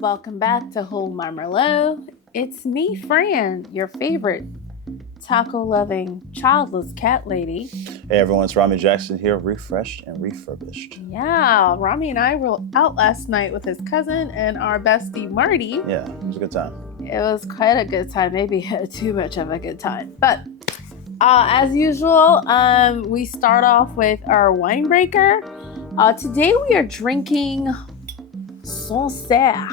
Welcome back to Whole Marmalade. It's me, Fran, your favorite taco-loving, childless cat lady. Hey everyone, it's Rami Jackson here, refreshed and refurbished. Yeah, Rami and I were out last night with his cousin and our bestie, Marty. Yeah, it was a good time. It was quite a good time, maybe too much of a good time. But as usual, we start off with our wine breaker. Today we are drinking Sancerre.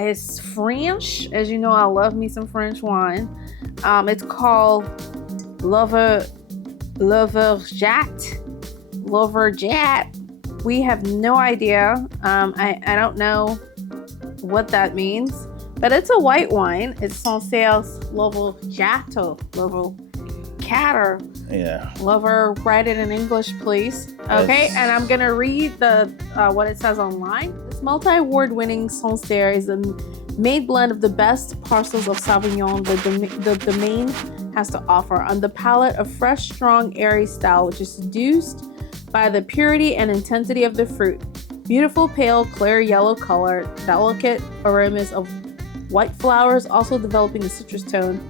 It's French. As you know, I love me some French wine. It's called L'Auvergnat. We have no idea. I don't know what that means, but it's a white wine. It's Sancerre's L'Auvergnat. Yeah. Lover, write it in English, please. Okay, and I'm gonna read the what it says online. This multi-award-winning Sancerre is a made blend of the best parcels of Sauvignon the domain has to offer, on the palate of fresh, strong, airy style, which is seduced by the purity and intensity of the fruit. Beautiful, pale, clear yellow color, delicate aromas of white flowers, also developing a citrus tone.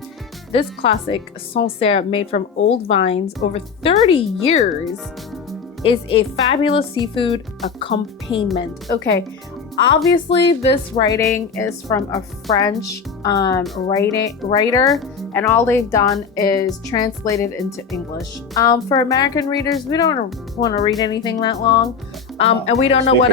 This classic Sancerre, made from old vines over 30 years, is a fabulous seafood accompaniment. Okay, obviously this writing is from a French writer, and all they've done is translate it into English. For American readers, we don't want to read anything that long, and we don't know what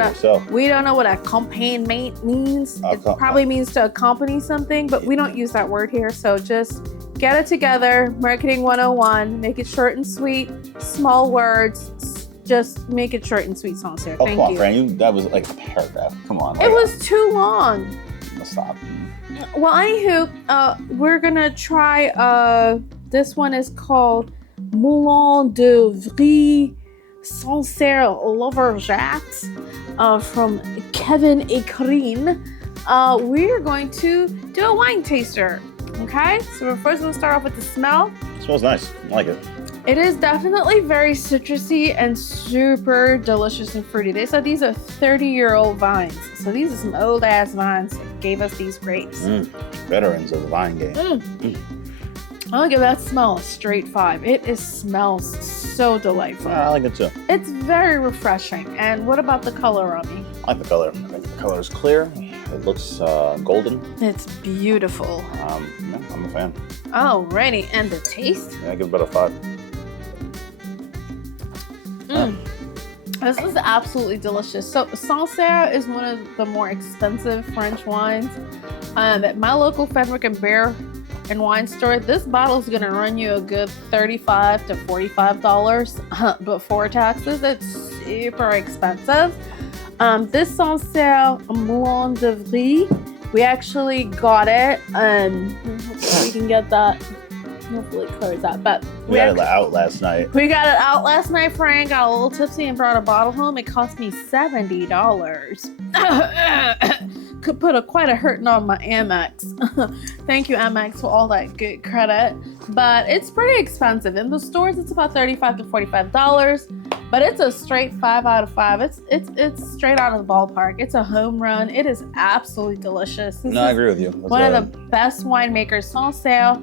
accompaniment means. It probably means to accompany something, but we don't use that word here. So just get it together. Marketing 101. Make it short and sweet. Small words. Just make it short and sweet, Sancerre. Thank you. Come on, Fran. That was like a paragraph. Come on. It was too long. Stop. Well, anywho, we're gonna try. This one is called Moulin de Vrie Sancerre L'Auvergnat from Kevin Ecrine. We're going to do a wine taster. Okay, so we're first going to start off with the smell. It smells nice. I like it. It is definitely very citrusy and super delicious and fruity. They said these are 30-year-old vines. So these are some old-ass vines that gave us these grapes. Veterans of the vine game. I'll give that smell a straight 5. It smells so delightful. I like it too. It's very refreshing. And what about the color, Rami? I like the color. I think the color is clear. It looks golden. It's beautiful. Yeah, I'm a fan. Alrighty, and the taste? Yeah, I give it about a 5. This is absolutely delicious. So Sancerre is one of the more expensive French wines. At my local Fenwick and Bear and wine store, this bottle is going to run you a good $35 to $45 before taxes. It's super expensive. This Sancerre Moulin de Vrie, we actually got it. Hopefully we can get that. Hopefully it clears out. But we got it out last night. We got it out last night. Frank got a little tipsy and brought a bottle home. It cost me $70. Could put quite a hurting on my Amex. Thank you, Amex, for all that good credit. But it's pretty expensive. In the stores, it's about $35 to $45. But it's a straight 5 out of 5. It's straight out of the ballpark. It's a home run. It is absolutely delicious. I agree with you. One of the best winemakers, Sancerre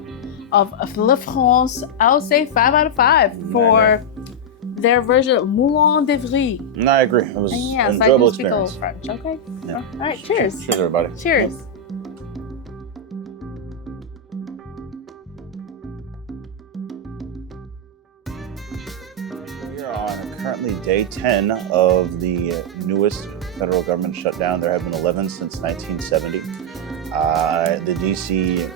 of La France. I would say 5 out of 5 for their version of Moulin de Vrie. No, I agree. It was an enjoyable experience. French. Okay. Yeah. All right. Cheers. Cheers, everybody. Cheers. We are on currently day 10 of the newest federal government shutdown. There have been 11 since 1970. The DC,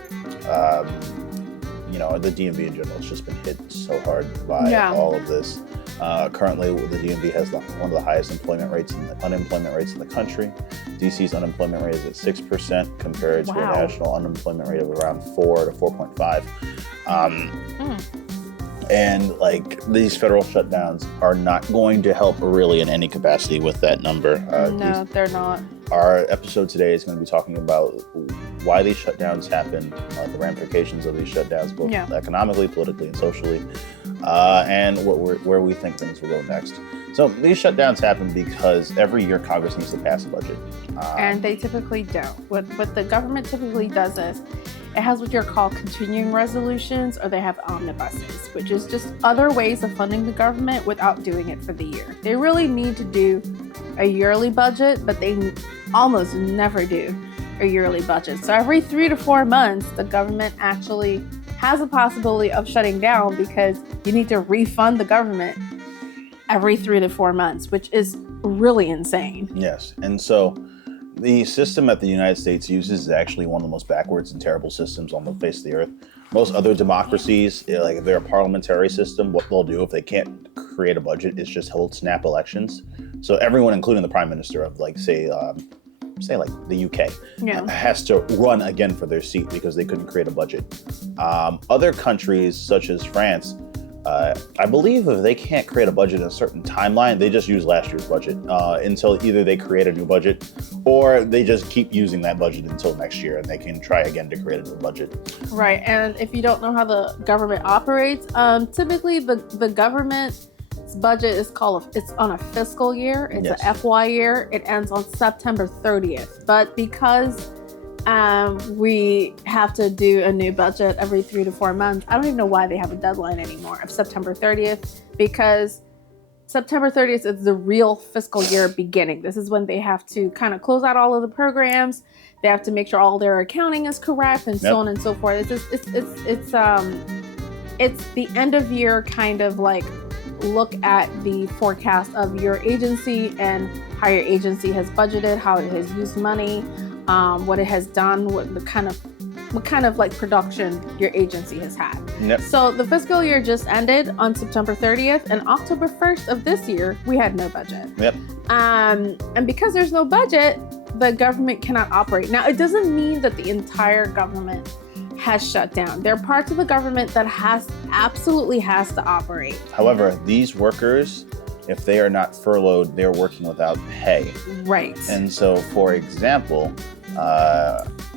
the DMV in general has just been hit so hard by all of this. Currently, the DMV has one of the highest unemployment rates in the country. DC's unemployment rate is at 6% compared to a national unemployment rate of around 4 to 4.5. And these federal shutdowns are not going to help really in any capacity with that number. No, they're not. Our episode today is going to be talking about why these shutdowns happen, the ramifications of these shutdowns, both economically, politically, and socially, and where we think things will go next. So these shutdowns happen because every year Congress needs to pass a budget. And they typically don't. What the government typically does is it has what you're called continuing resolutions, or they have omnibuses, which is just other ways of funding the government without doing it for the year. They really need to do a yearly budget, but they almost never do a yearly budget. So every 3 to 4 months, the government actually has a possibility of shutting down because you need to refund the government every 3 to 4 months, which is really insane. Yes. And so the system that the United States uses is actually one of the most backwards and terrible systems on the face of the earth. Most other democracies, like if they're a parliamentary system, what they'll do if they can't create a budget is just hold snap elections. So everyone, including the prime minister of like, say like the UK, has to run again for their seat because they couldn't create a budget. Other countries such as France, I believe if they can't create a budget in a certain timeline, they just use last year's budget until either they create a new budget or they just keep using that budget until next year and they can try again to create a new budget. Right. And if you don't know how the government operates, typically the government's budget is it's on a fiscal year. It's Yes. an FY year. It ends on September 30th. But because we have to do a new budget every 3 to 4 months, I don't even know why they have a deadline anymore of September 30th, because September 30th is the real fiscal year beginning. This is when they have to kind of close out all of the programs. They have to make sure all their accounting is correct and so on and so forth. It's the end of year kind of like look at the forecast of your agency and how your agency has budgeted, how it has used money, what it has done, what kind of like production your agency has had. Yep. So the fiscal year just ended on September 30th, and October 1st of this year, we had no budget. Yep. And because there's no budget, the government cannot operate. Now, it doesn't mean that the entire government has shut down. There are parts of the government that absolutely has to operate. However, these workers, if they are not furloughed, they're working without pay. Right. And so, for example,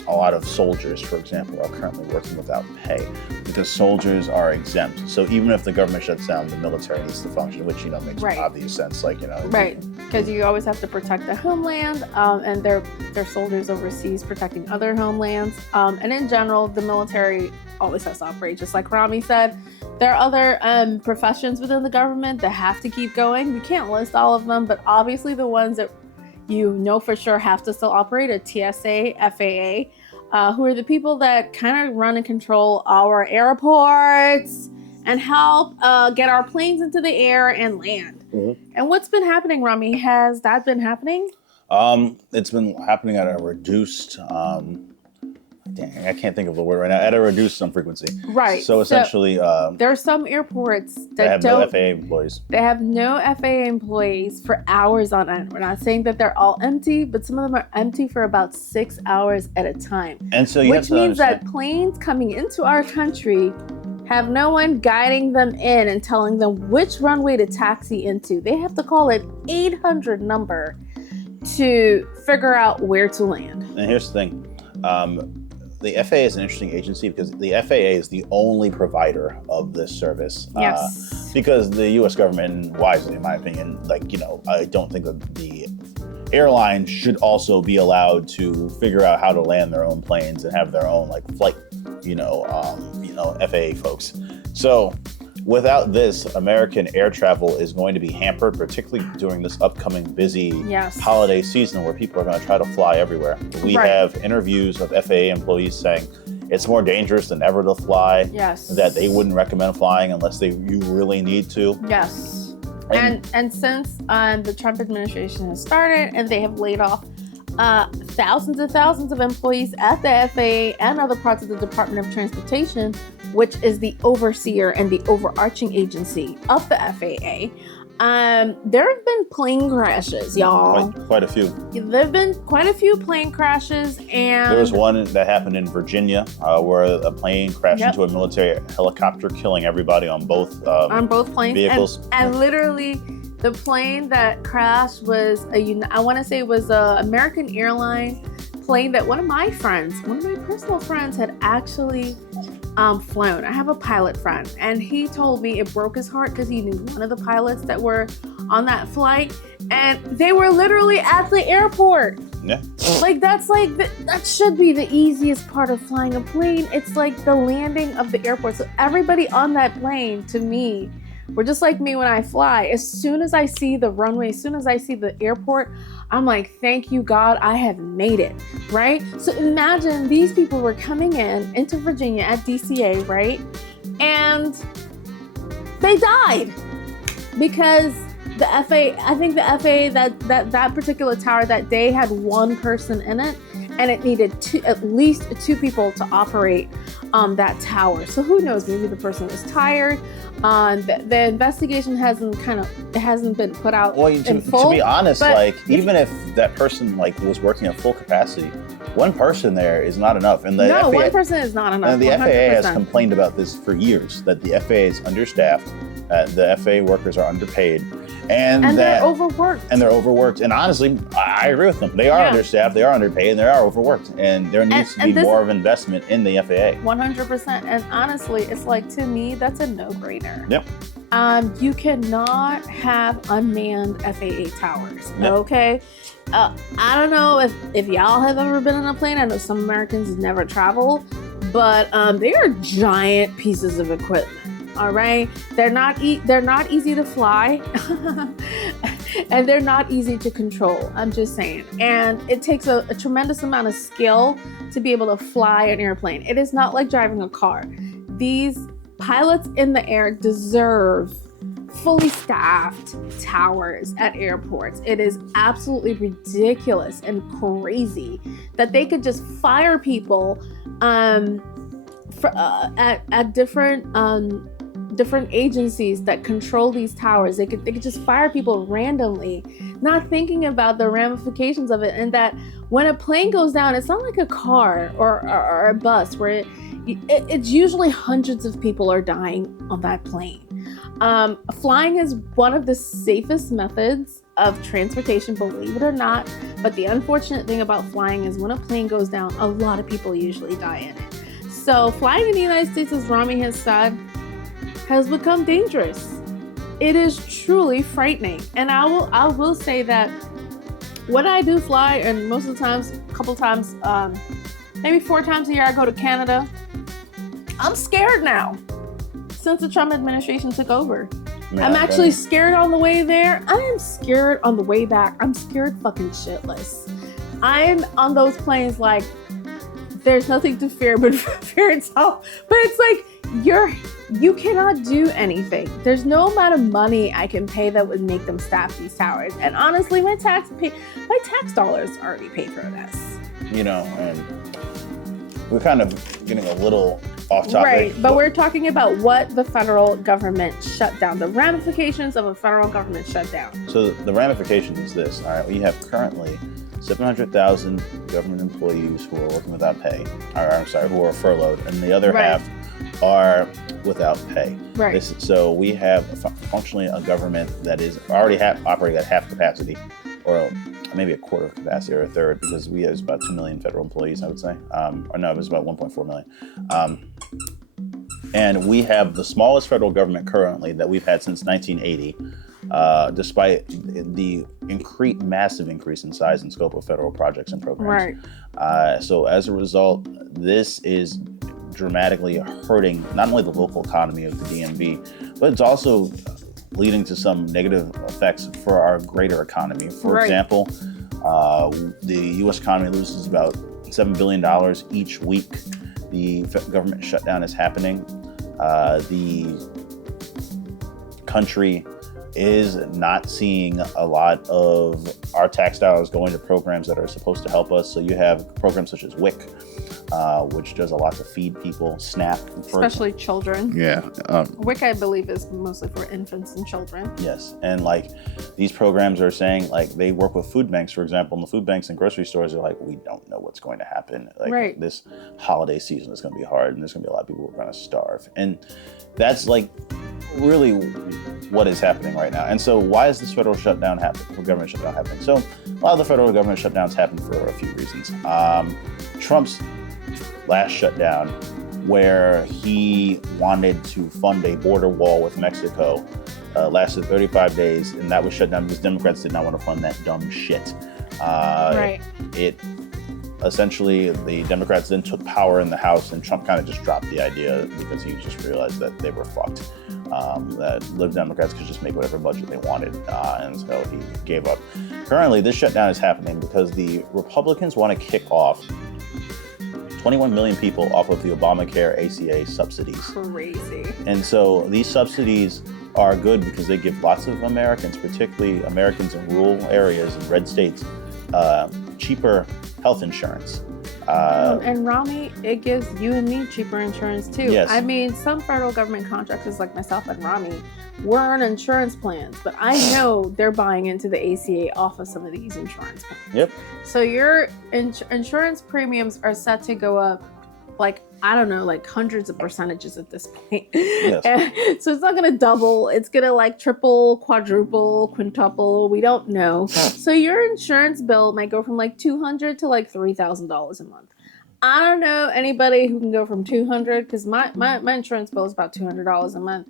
a lot of soldiers, for example, are currently working without pay because soldiers are exempt. So even if the government shuts down, the military needs to function, which, makes obvious sense. Right. Because you always have to protect the homeland, and they're soldiers overseas protecting other homelands. And in general, the military always has to operate. Just like Rami said, there are other professions within the government that have to keep going. We can't list all of them, but obviously the ones that for sure have to still operate are TSA, FAA, who are the people that kind of run and control our airports and help get our planes into the air and land. Mm-hmm. And what's been happening, Rami? Has that been happening? It's been happening at a reduced, I can't think of the word right now, at a reduced frequency. Right. So essentially, there are some airports that have no FAA employees. They have no FAA employees for hours on end. We're not saying that they're all empty, but some of them are empty for about 6 hours at a time. And so which means that planes coming into our country have no one guiding them in and telling them which runway to taxi into. They have to call an 800 number to figure out where to land. And here's the thing. The FAA is an interesting agency because the FAA is the only provider of this service. Yes. Because the U.S. government, wisely, in my opinion, I don't think that the airlines should also be allowed to figure out how to land their own planes and have their own flight, FAA folks. So without this, American air travel is going to be hampered, particularly during this upcoming busy holiday season where people are going to try to fly everywhere. We have interviews of FAA employees saying it's more dangerous than ever to fly, that they wouldn't recommend flying unless you really need to. Yes. And since the Trump administration has started and they have laid off thousands and thousands of employees at the FAA and other parts of the Department of Transportation, which is the overseer and the overarching agency of the FAA, there have been plane crashes, y'all. Quite a few. There have been quite a few plane crashes, and there was one that happened in Virginia where a plane crashed into a military helicopter, killing everybody on both planes. Vehicles. And literally, the plane that crashed was I want to say it was a American airline plane that one of my personal friends had actually flown. I have a pilot friend, and he told me it broke his heart because he knew one of the pilots that were on that flight, and they were literally at the airport. Yeah. That should be the easiest part of flying a plane. It's like the landing of the airport. So everybody on that plane, to me, were just like me when I fly. As soon as I see the runway, as soon as I see the airport, I'm like, thank you, God, I have made it, right? So imagine these people were coming into Virginia at DCA, right? And they died because the FAA, I think the FAA, that particular tower that day had one person in it, and it needed at least two people to operate that tower. So who knows, maybe the person was tired. The investigation hasn't been put out in full. To be honest, even if that person was working at full capacity, one person there is not enough. And one person is not enough. And the 100%. FAA has complained about this for years, that the FAA is understaffed, the FAA workers are underpaid, and they're overworked. And they're overworked. And honestly, I agree with them. They are understaffed, they are underpaid, and they are overworked. And there needs to be more of investment in the FAA. 100%. And honestly, it's like, to me, that's a no-brainer. Yep. You cannot have unmanned FAA towers, okay? I don't know if y'all have ever been on a plane. I know some Americans never travel, but they are giant pieces of equipment. All right, they're not easy to fly, and they're not easy to control. I'm just saying, and it takes a tremendous amount of skill to be able to fly an airplane. It is not like driving a car. These pilots in the air deserve fully staffed towers at airports. It is absolutely ridiculous and crazy that they could just fire people at different agencies that control these towers. They could just fire people randomly, not thinking about the ramifications of it. And that when a plane goes down, it's not like a car or a bus where it's usually hundreds of people are dying on that plane. Flying is one of the safest methods of transportation, believe it or not. But the unfortunate thing about flying is when a plane goes down, a lot of people usually die in it. So flying in the United States, as Rami has said, has become dangerous. It is truly frightening. And I will say that when I do fly, and most of the times, a couple times, maybe 4 times a year, I go to Canada, I'm scared now since the Trump administration took over. Yeah, I'm actually scared on the way there. I am scared on the way back. I'm scared fucking shitless. I'm on those planes like, there's nothing to fear but fear itself. But it's like, you cannot do anything. There's no amount of money I can pay that would make them staff these towers. And honestly, my tax dollars already paid for this. And we're kind of getting a little off topic. Right, but we're talking about what the federal government shut down, the ramifications of a federal government shutdown. So the ramification is this. All right, we have currently 700,000 government employees who are working without pay, who are furloughed, and the other half are without pay. Right. So we have functionally a government that is already operating at half capacity, or maybe a quarter of capacity, or a third, because we have about 2 million federal employees, I would say. Or no, it was about 1.4 million. And we have the smallest federal government currently that we've had since 1980. Despite the massive increase in size and scope of federal projects and programs. Right. So as a result, this is dramatically hurting not only the local economy of the DMV, but it's also leading to some negative effects for our greater economy. For example, the U.S. economy loses about $7 billion each week. The government shutdown is happening. The country is not seeing a lot of our tax dollars going to programs that are supposed to help us. So you have programs such as WIC, which does a lot to feed people, SNAP. Especially children. Yeah. WIC, I believe, is mostly for infants and children. Yes. And these programs are saying, they work with food banks, for example, and the food banks and grocery stores are like, we don't know what's going to happen. This holiday season is going to be hard, and there's going to be a lot of people who are going to starve. And that's really what is happening right now. And so why is this federal shutdown government shutdown happening? So a lot of the federal government shutdowns happen for a few reasons. Trump's last shutdown, where he wanted to fund a border wall with Mexico, lasted 35 days, and that was shut down because Democrats did not want to fund that dumb shit. Right. It essentially, the Democrats then took power in the House, and Trump kind of just dropped the idea because he just realized that they were fucked. That Live Democrats could just make whatever budget they wanted, and so he gave up. Currently, this shutdown is happening because the Republicans want to kick off 21 million people off of the Obamacare ACA subsidies. Crazy. And so these subsidies are good because they give lots of Americans, particularly Americans in rural areas and red states, cheaper health insurance. And Rami, it gives you and me cheaper insurance too. Yes. I mean, some federal government contractors like myself and Rami, we're on insurance plans, but I know they're buying into the ACA off of some of these insurance plans. Yep. So your insurance premiums are set to go up, like, I don't know, like hundreds of percentages at this point. Yes. So it's not going to double. It's going to like triple, quadruple, quintuple. We don't know. So your insurance bill might go from like $200 to like $3,000 a month. I don't know anybody who can go from $200 because my insurance bill is about $200 a month.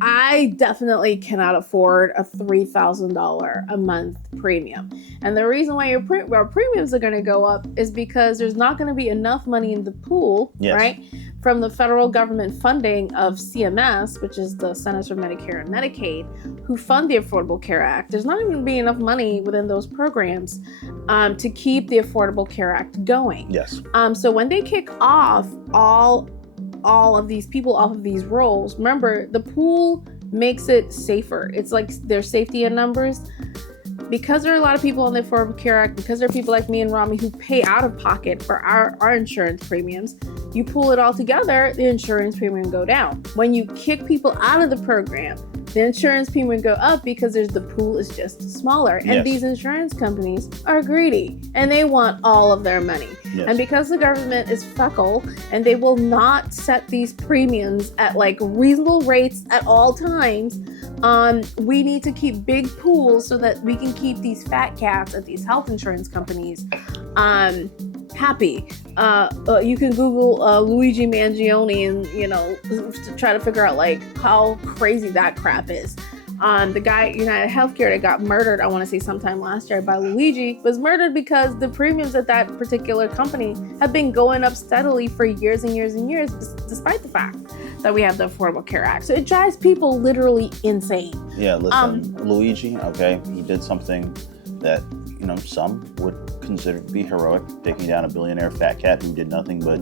I definitely cannot afford a $3,000 a month premium. And the reason why our premiums are going to go up is because there's not going to be enough money in the pool, Yes. right? From the federal government funding of CMS, which is the Centers for Medicare and Medicaid, who fund the Affordable Care Act. There's not even going to be enough money within those programs to keep the Affordable Care Act going. Yes. So when they kick off all of these people off of these roles, remember, the pool makes it safer. It's like there's safety in numbers. Because there are a lot of people on the Affordable Care Act, because there are people like me and Rami who pay out of pocket for our insurance premiums, you pull it all together, the insurance premium go down. When you kick people out of the program, the insurance premium go up because the pool is just smaller. And Yes. these insurance companies are greedy and they want all of their money. Yes. And because the government is feckle and they will not set these premiums at like reasonable rates at all times, we need to keep big pools so that we can keep these fat cats at these health insurance companies happy. You can Google Luigi Mangione and, to try to figure out like how crazy that crap is. The guy at United Healthcare that got murdered, I want to say sometime last year by Luigi, was murdered because the premiums at that particular company have been going up steadily for years and years and years, despite the fact that we have the Affordable Care Act. So it drives people literally insane. Yeah, listen, Luigi, okay, he did something that, some would consider to be heroic, taking down a billionaire fat cat who did nothing but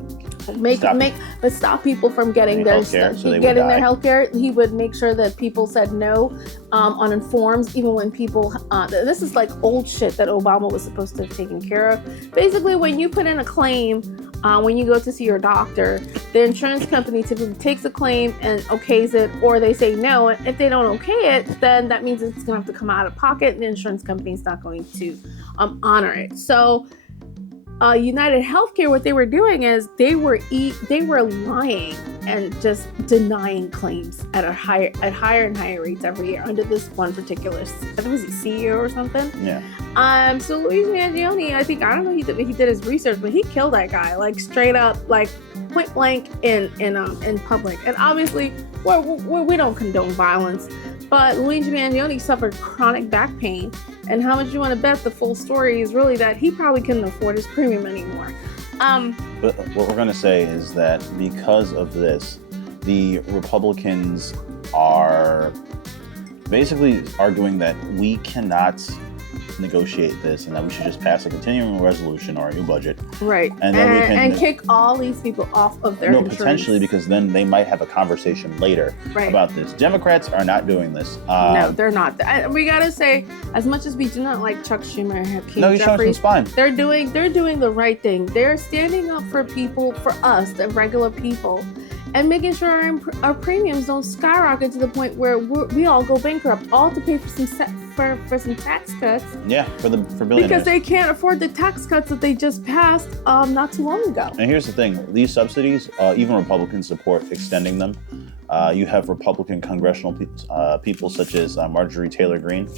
stop people from getting their healthcare. He would make sure that people said no on informs, even when people. This is like old shit that Obama was supposed to have taken care of. Basically, when you put in a claim, when you go to see your doctor, the insurance company typically takes a claim and okays it, or they say no. And if they don't okay it, then that means it's going to have to come out of pocket, and the insurance company is not going to honor it. So United Healthcare, what they were doing is they were lying and just denying claims at higher and higher rates every year under this one particular, I think it was a CEO or something. Yeah. So Luigi Mangione, I don't know he did his research, but he killed that guy like straight up, like point blank in public. And obviously we don't condone violence, but Luigi Mangione suffered chronic back pain. And how much you want to bet the full story is really that he probably couldn't afford his premium anymore. But what we're going to say is that because of this, the Republicans are basically arguing that we cannot negotiate this and that we should just pass a continuing resolution or a new budget. Right. And then we can kick all these people off of their insurance. Potentially, because then they might have a conversation later about this. Democrats are not doing this. No, they're not. We gotta say, as much as we do not like Chuck Schumer and Hakeem Jeffries, fine. They're doing the right thing. They're standing up for people, for us, the regular people, and making sure our premiums don't skyrocket to the point where we all go bankrupt, all to pay for some tax cuts. Yeah, for billionaires. Because they can't afford the tax cuts that they just passed not too long ago. And here's the thing. These subsidies, even Republicans support extending them. You have Republican congressional people such as Marjorie Taylor Greene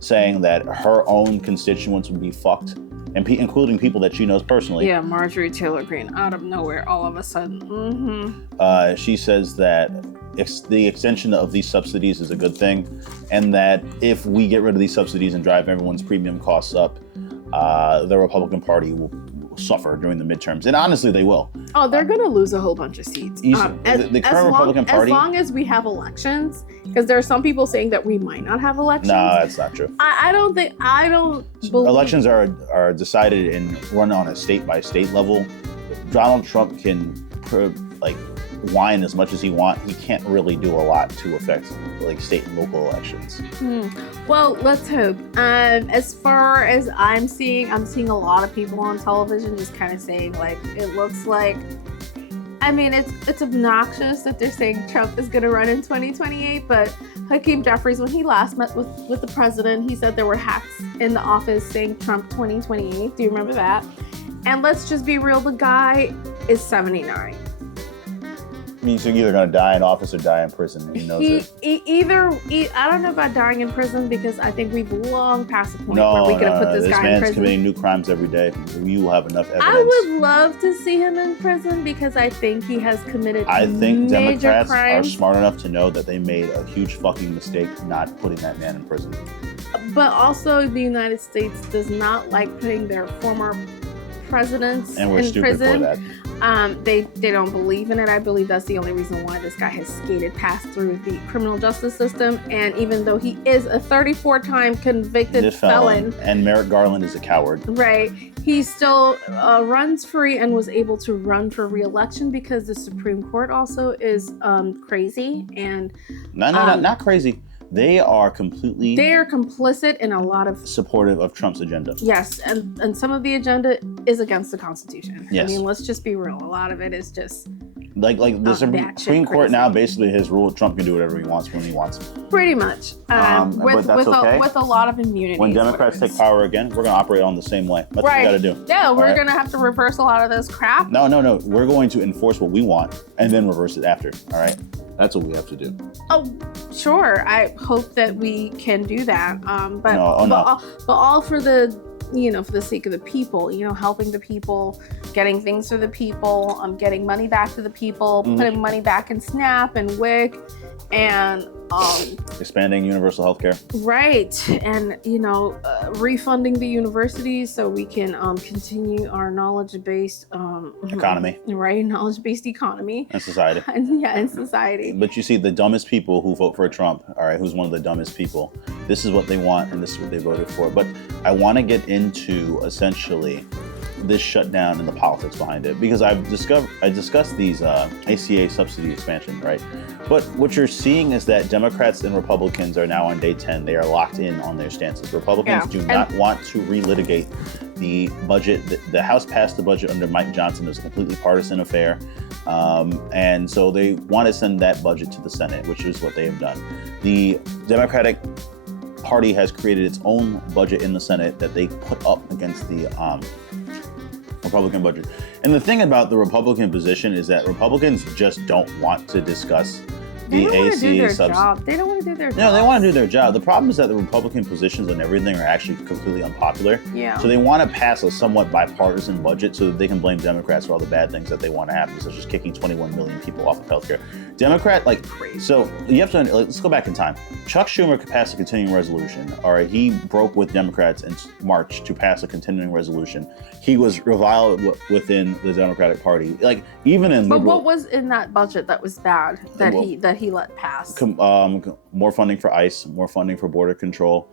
saying that her own constituents would be fucked, and including people that she knows personally. Yeah, Marjorie Taylor Greene, out of nowhere, all of a sudden. Mm-hmm. She says that the extension of these subsidies is a good thing, and that if we get rid of these subsidies and drive everyone's premium costs up, the Republican Party will suffer during the midterms, and honestly, they will. Oh, they're going to lose a whole bunch of seats. The current Republican Party, as long as we have elections, because there are some people saying that we might not have elections. No, that's not true. I don't believe elections are decided and run on a state by state level. Donald Trump can whine as much as he wants. He can't really do a lot to affect state and local elections. Well, let's hope. As far as I'm seeing a lot of people on television just kind of saying it looks like. I mean, it's obnoxious that they're saying Trump is going to run in 2028, but Hakeem Jeffries, when he last met with the president, he said there were hacks in the office saying Trump 2028. Do you remember that? And let's just be real, the guy is 79. I mean, so you're either going to die in office or die in prison. And he knows it. I don't know about dying in prison, because I think we've long passed the point where we could have put this guy in prison. This man's committing new crimes every day. You will have enough evidence. I would love to see him in prison, because I think he has committed I think major Democrats crimes. are smart enough to know that they made a huge fucking mistake not putting that man in prison. But also, the United States does not like putting their former presidents and we're in stupid prison. for that. They don't believe in it. I believe that's the only reason why this guy has skated past through the criminal justice system. And even though he is a 34-time convicted felon, and Merrick Garland is a coward, right? He still runs free and was able to run for re-election because the Supreme Court also is crazy and not crazy. They are complicit in a lot of supportive of Trump's agenda. Yes, and some of the agenda is against the Constitution. Yes. I mean, let's just be real. A lot of it is just like the Supreme Court now basically has ruled Trump can do whatever he wants when he wants. Pretty much. But that's okay. With a lot of immunity. When Democrats take power again, we're going to operate on the same way. That's what we got to do. Yeah, we're going to have to reverse a lot of this crap. No. We're going to enforce what we want and then reverse it after. All right? That's what we have to do. Oh, sure. I hope that we can do that. But all for the, for the sake of the people, helping the people, getting things for the people, getting money back to the people, putting money back in SNAP and WIC, and expanding universal health care. Right. And, refunding the universities so we can continue our knowledge-based economy. Right. Knowledge-based economy. And society. And society. But you see, the dumbest people who vote for Trump, all right, who's one of the dumbest people, this is what they want and this is what they voted for. But I want to get into essentially this shutdown and the politics behind it, because I discussed these ACA subsidy expansion, right? But what you're seeing is that Democrats and Republicans are now on day 10. They are locked in on their stances. Republicans do not want to relitigate the budget. The House passed the budget under Mike Johnson. It was a completely partisan affair. And so they want to send that budget to the Senate, which is what they have done. The Democratic Party has created its own budget in the Senate that they put up against the Republican budget. And the thing about the Republican position is that Republicans just don't want to discuss the ACA subsidy. They don't want to do their job. No, they want to do their job. The problem is that the Republican positions on everything are actually completely unpopular. Yeah. So they want to pass a somewhat bipartisan budget so that they can blame Democrats for all the bad things that they want to happen, such as kicking 21 million people off of healthcare. Democrat, crazy. So you have to, let's go back in time. Chuck Schumer passed a continuing resolution. All right, he broke with Democrats in March to pass a continuing resolution. He was reviled within the Democratic Party. But what was in that budget that was bad that he let pass? More funding for ICE, more funding for border control.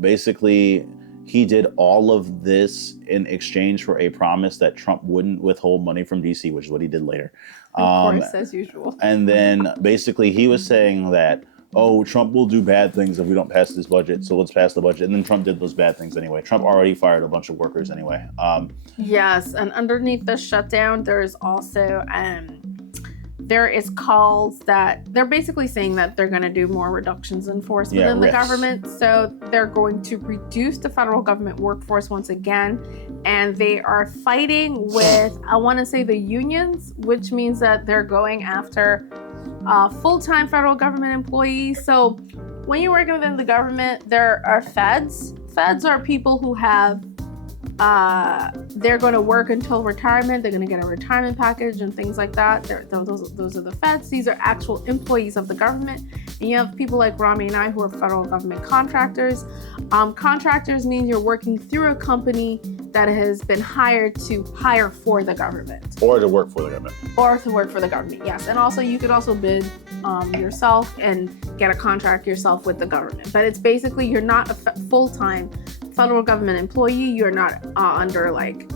Basically, he did all of this in exchange for a promise that Trump wouldn't withhold money from DC, which is what he did later. Of course, as usual. And then basically he was saying that, Trump will do bad things if we don't pass this budget, so let's pass the budget. And then Trump did those bad things anyway. Trump already fired a bunch of workers anyway. Yes, and underneath the shutdown, there is also there is calls that they're basically saying that they're going to do more reductions in force within the government. So they're going to reduce the federal government workforce once again. And they are fighting with, I want to say, the unions, which means that they're going after full-time federal government employees. So when you're working within the government, there are feds. Feds are people who have they're going to work until retirement. They're going to get a retirement package and things like that. Those are the feds. These are actual employees of the government. And you have people like Rami and I who are federal government contractors. Contractors means you're working through a company that has been hired to hire for the government. Or to work for the government. Or to work for the government, yes. And also you could also bid yourself and get a contract yourself with the government. But it's basically, you're not a full-time federal government employee. You're not under like,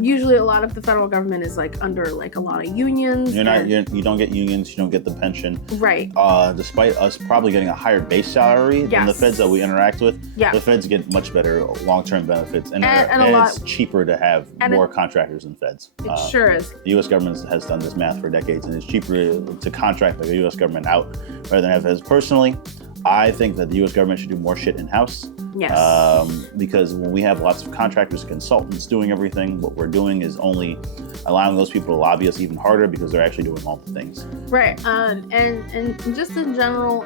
usually a lot of the federal government is like under like a lot of unions. You don't get unions, you don't get the pension. Right. Despite us probably getting a higher base salary than the feds that we interact with, the feds get much better long-term benefits, and it's cheaper to have more contractors than feds. It sure is. The U.S. government has done this math for decades, and it's cheaper to contract the U.S. government out rather than have feds. Personally, I think that the U.S. government should do more shit in-house. Yes. Because when we have lots of contractors and consultants doing everything, what we're doing is only allowing those people to lobby us even harder because they're actually doing all the things. Right. And just in general,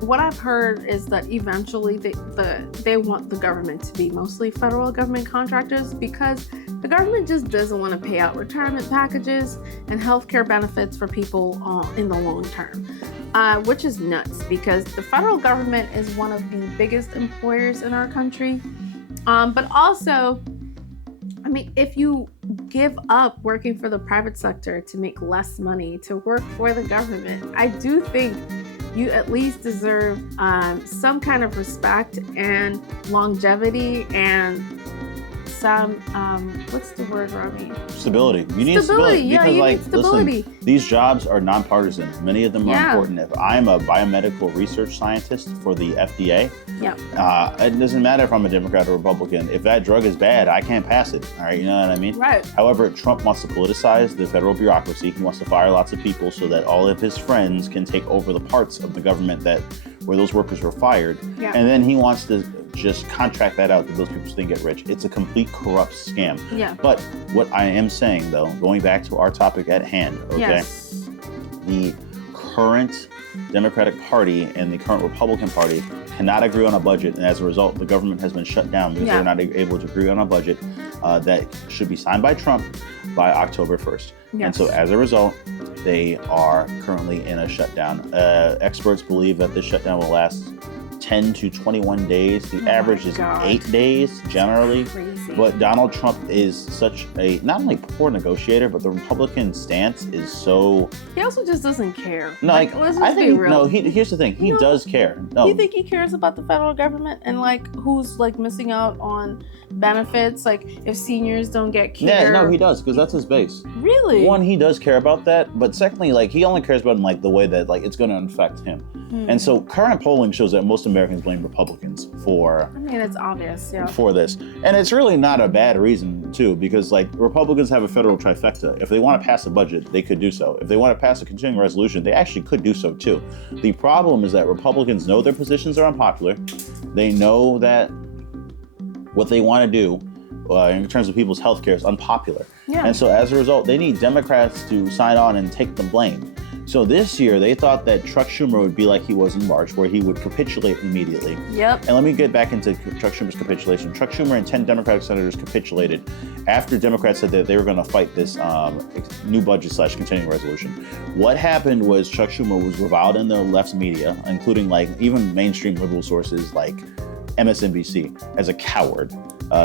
what I've heard is that eventually they want the government to be mostly federal government contractors, because the government just doesn't want to pay out retirement packages and healthcare benefits for people in the long term. Which is nuts, because the federal government is one of the biggest employers in our country. But also, I mean, if you give up working for the private sector to make less money to work for the government, I do think you at least deserve some kind of respect and longevity and some, what's the word, Rami? Stability. You need stability. Yeah, because, you need stability. Listen, these jobs are nonpartisan. Many of them are important. If I'm a biomedical research scientist for the FDA, it doesn't matter if I'm a Democrat or Republican. If that drug is bad, I can't pass it. All right, you know what I mean? Right. However, Trump wants to politicize the federal bureaucracy. He wants to fire lots of people so that all of his friends can take over the parts of the government where those workers were fired. Yeah. And then he wants to just contract that out to those people so they get rich. It's a complete corrupt scam. Yeah. But what I am saying, though, going back to our topic at hand, okay, the current Democratic Party and the current Republican Party cannot agree on a budget, and as a result, the government has been shut down because they're not able to agree on a budget that should be signed by Trump by October 1st. Yes. And so as a result, they are currently in a shutdown. Experts believe that this shutdown will last 10 to 21 days. The average is 8 days generally. Crazy. But Donald Trump is such a not only poor negotiator, but the Republican stance is so. He also just doesn't care. No, let's just be real. No. Here's the thing. He does care. No. Do you think he cares about the federal government and like who's like missing out on benefits? Like if seniors don't get care. Yeah, no, he does, because that's his base. Really? One, he does care about that, but secondly, like he only cares about it in like the way that like it's going to affect him. And so current polling shows that most Americans blame Republicans for. I mean, it's obvious, for this, and it's really not a bad reason too, because like Republicans have a federal trifecta. If they want to pass a budget, they could do so. If they want to pass a continuing resolution, they actually could do so too. The problem is that Republicans know their positions are unpopular. They know that what they want to do in terms of people's health care is unpopular. Yeah. And so as a result, they need Democrats to sign on and take the blame. So this year, they thought that Chuck Schumer would be like he was in March, where he would capitulate immediately. Yep. And let me get back into Chuck Schumer's capitulation. Chuck Schumer and 10 Democratic senators capitulated after Democrats said that they were going to fight this new budget / continuing resolution. What happened was Chuck Schumer was reviled in the left's media, including like even mainstream liberal sources like MSNBC, as a coward,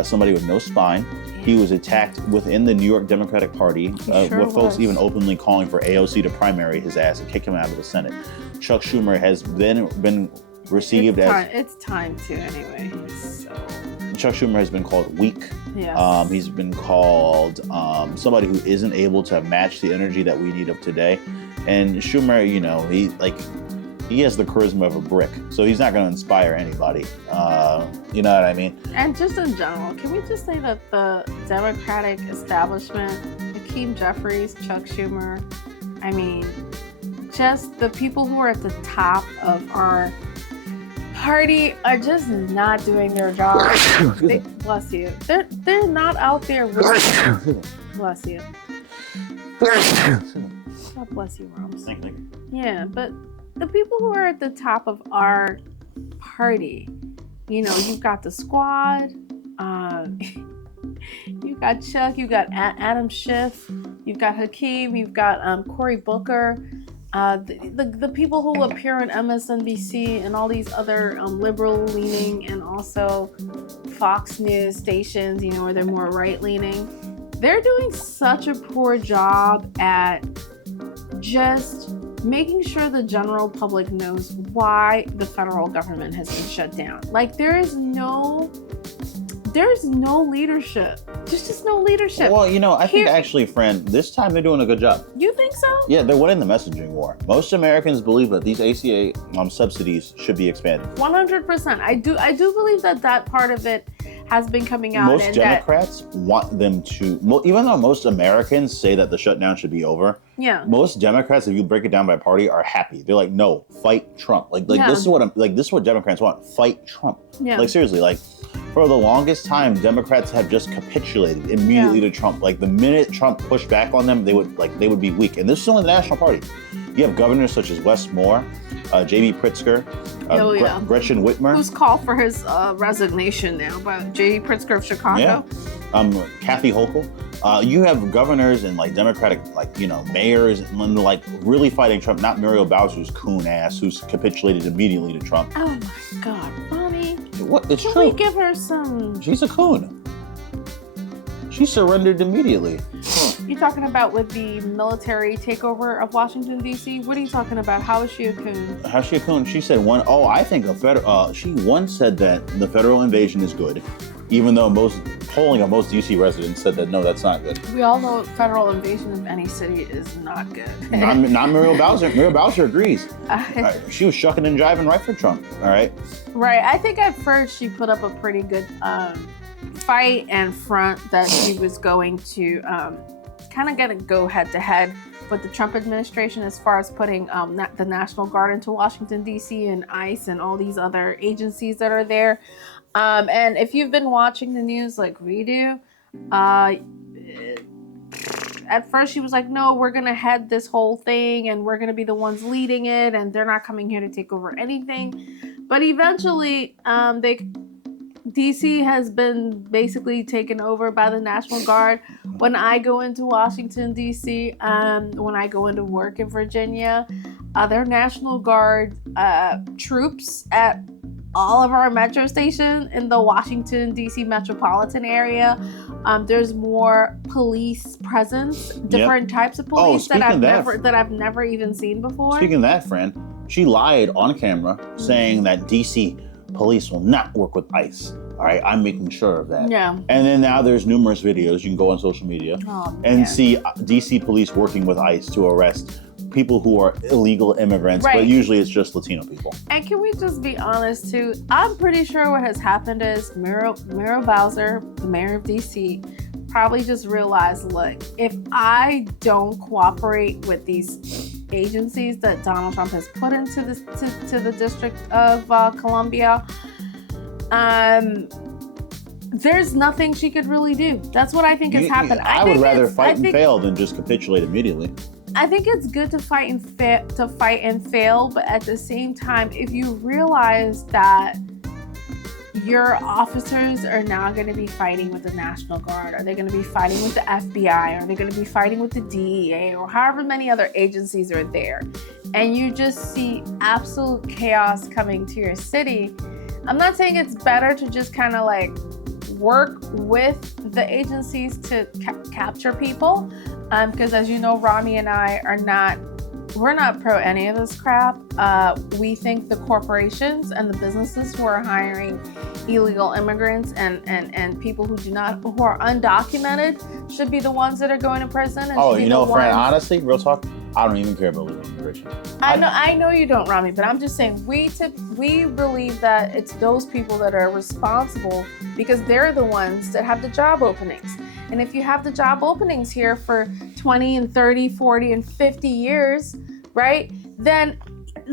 somebody with no spine. He was attacked within the New York Democratic Party, with folks even openly calling for AOC to primary his ass and kick him out of the Senate. Chuck Schumer has then been received It's time to anyway. Chuck Schumer has been called weak. Yes. He's been called somebody who isn't able to match the energy that we need of today. And Schumer, you know, he has the charisma of a brick, so he's not going to inspire anybody. You know what I mean? And just in general, can we just say that the Democratic establishment, Hakeem Jeffries, Chuck Schumer, I mean, just the people who are at the top of our party are just not doing their job. Bless you. They're not out there with bless you. God bless you, Rams. Thank you. Yeah, but the people who are at the top of our party, you know, you've got the squad, You got Chuck, you got Adam Schiff, you've got Hakeem, you've got Cory Booker, the people who appear on MSNBC and all these other liberal-leaning and also Fox News stations, where they're more right-leaning. They're doing such a poor job at just making sure the general public knows why the federal government has been shut down. Like, there's no leadership. There's just no leadership. Well, I think actually, friend, this time they're doing a good job. You think so? Yeah, they're winning the messaging war. Most Americans believe that these ACA subsidies should be expanded. 100%. I do believe that part of it has been coming out. Most Democrats want them to, even though most Americans say that the shutdown should be over. Yeah. Most Democrats, if you break it down by party, are happy. They're like, no, fight Trump. This is what Democrats want. Fight Trump. Yeah. Like, seriously, for the longest time, Democrats have just capitulated immediately to Trump. Like, the minute Trump pushed back on them, they would be weak. And this is only the National Party. You have governors such as Wes Moore, J.B. Pritzker, Gretchen Whitmer. Who's called for his resignation now, but J.B. Pritzker of Chicago. Yeah. Kathy Hochul. You have governors and Democratic mayors and really fighting Trump. Not Muriel Bowser's coon ass who's capitulated immediately to Trump. Oh my God, Mommy. What? It's Can true. we give her some? She's a coon. She surrendered immediately. You talking about with the military takeover of Washington, D.C.? What are you talking about? How is she a coon? How's she a coon? She said I think she once said that the federal invasion is good, even though polling of most D.C. residents said that no, that's not good. We all know federal invasion of any city is not good. not Muriel Bowser. Muriel Bowser agrees. She was shucking and jiving right for Trump. All right. Right. I think at first she put up a pretty good fight and front that she was going to kind of gonna go head to head with the Trump administration as far as putting the National Guard into Washington, D.C. and ICE and all these other agencies that are there. And if you've been watching the news like we do, at first she was like, no, we're going to head this whole thing and we're going to be the ones leading it and they're not coming here to take over anything. But eventually, DC has been basically taken over by the National Guard. When I go into Washington, DC, when I go into work in Virginia, their National Guard troops at all of our metro stations in the Washington, D.C. metropolitan area. There's more police presence, different types of police that I've never even seen before. Speaking of that, friend, she lied on camera saying that D.C. police will not work with ICE. All right, I'm making sure of that. Yeah. And then now there's numerous videos. You can go on social media and see D.C. police working with ICE to arrest people who are illegal immigrants, but usually it's just Latino people. And can we just be honest too? I'm pretty sure what has happened is Muriel Bowser, the mayor of DC, probably just realized, look, if I don't cooperate with these agencies that Donald Trump has put into this to the District of Columbia, there's nothing she could really do. That's what I think has happened. I would rather fight and fail than just capitulate immediately. I think it's good to fight and fail, but at the same time, if you realize that your officers are now going to be fighting with the National Guard, are they going to be fighting with the FBI, are they going to be fighting with the DEA, or however many other agencies are there, and you just see absolute chaos coming to your city, I'm not saying it's better to just kind of work with the agencies to capture people, because as you know, Rami and I we're not pro any of this crap. We think the corporations and the businesses who are hiring illegal immigrants and people who are undocumented should be the ones that are going to prison. And friend, honestly, real talk, I don't even care about legal immigration. I know you don't, Rami, but I'm just saying we believe that it's those people that are responsible because they're the ones that have the job openings. And if you have the job openings here for 20 and 30, 40 and 50 years, right, then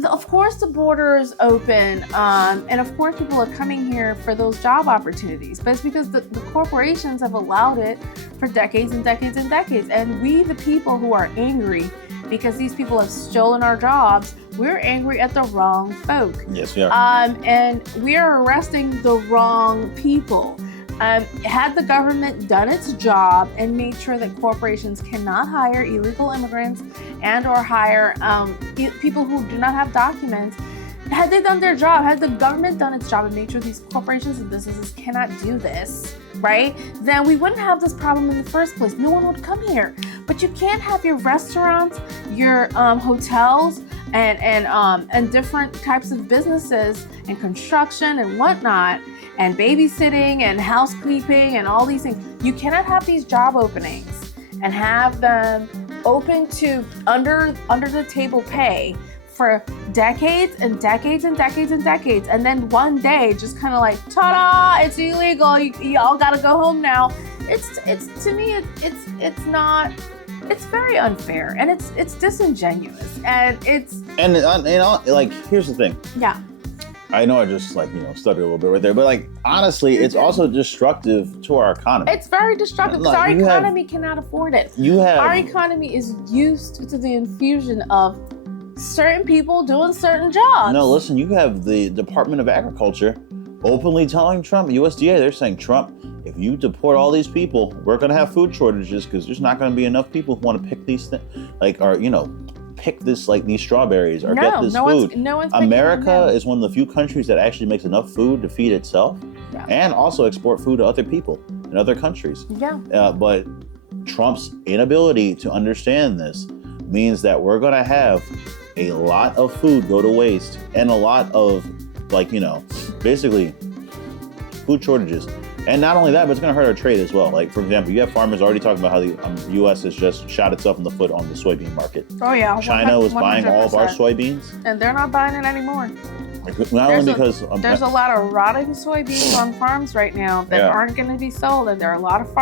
of course the border is open, and of course people are coming here for those job opportunities. But it's because the corporations have allowed it for decades and decades and decades. And we, the people who are angry because these people have stolen our jobs, we're angry at the wrong folk. Yes, we are. And we are arresting the wrong people. Had the government done its job and made sure that corporations cannot hire illegal immigrants and or hire people who do not have documents, had they done their job, had the government done its job and made sure these corporations and businesses cannot do this, right, then we wouldn't have this problem in the first place. No one would come here. But you can't have your restaurants, your hotels, and different types of businesses and construction and whatnot, and babysitting and housekeeping and all these things. You cannot have these job openings and have them open to under the table pay for decades and decades and decades and decades, and then one day just kind of like, ta-da, it's illegal, you all gotta go home now. It's to me, it's not, it's very unfair, and it's disingenuous, and it's like, here's the thing. Yeah. I know I just stuttered a little bit right there, but like honestly, it's also destructive to our economy. It's very destructive because our economy cannot afford it. Our economy is used to the infusion of certain people doing certain jobs. No, listen, you have the Department of Agriculture openly telling Trump, USDA, they're saying, Trump, if you deport all these people, we're going to have food shortages because there's not going to be enough people who want to pick these things, pick this, like these strawberries or get this food. No one's America is one of the few countries that actually makes enough food to feed itself and also export food to other people in other countries. Yeah. But Trump's inability to understand this means that we're going to have a lot of food go to waste and a lot of basically food shortages. And not only that, but it's going to hurt our trade as well. Like, for example, you have farmers already talking about how the U.S. has just shot itself in the foot on the soybean market. Oh, yeah. China was buying all of our soybeans. And they're not buying it anymore. There's a lot of rotting soybeans on farms right now that aren't going to be sold. And there are a lot of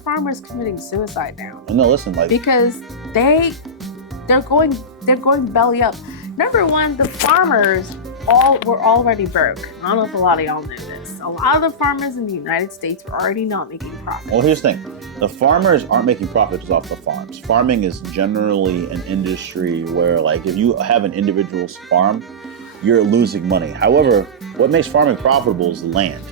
farmers committing suicide now. No, listen, because they're going belly up. Number one, the farmers were already broke. I don't know if a lot of y'all know this. A lot of the farmers in the United States were already not making profit. Well, here's the thing. The farmers aren't making profits off the farms. Farming is generally an industry where, like, if you have an individual's farm, you're losing money. However, what makes farming profitable is land.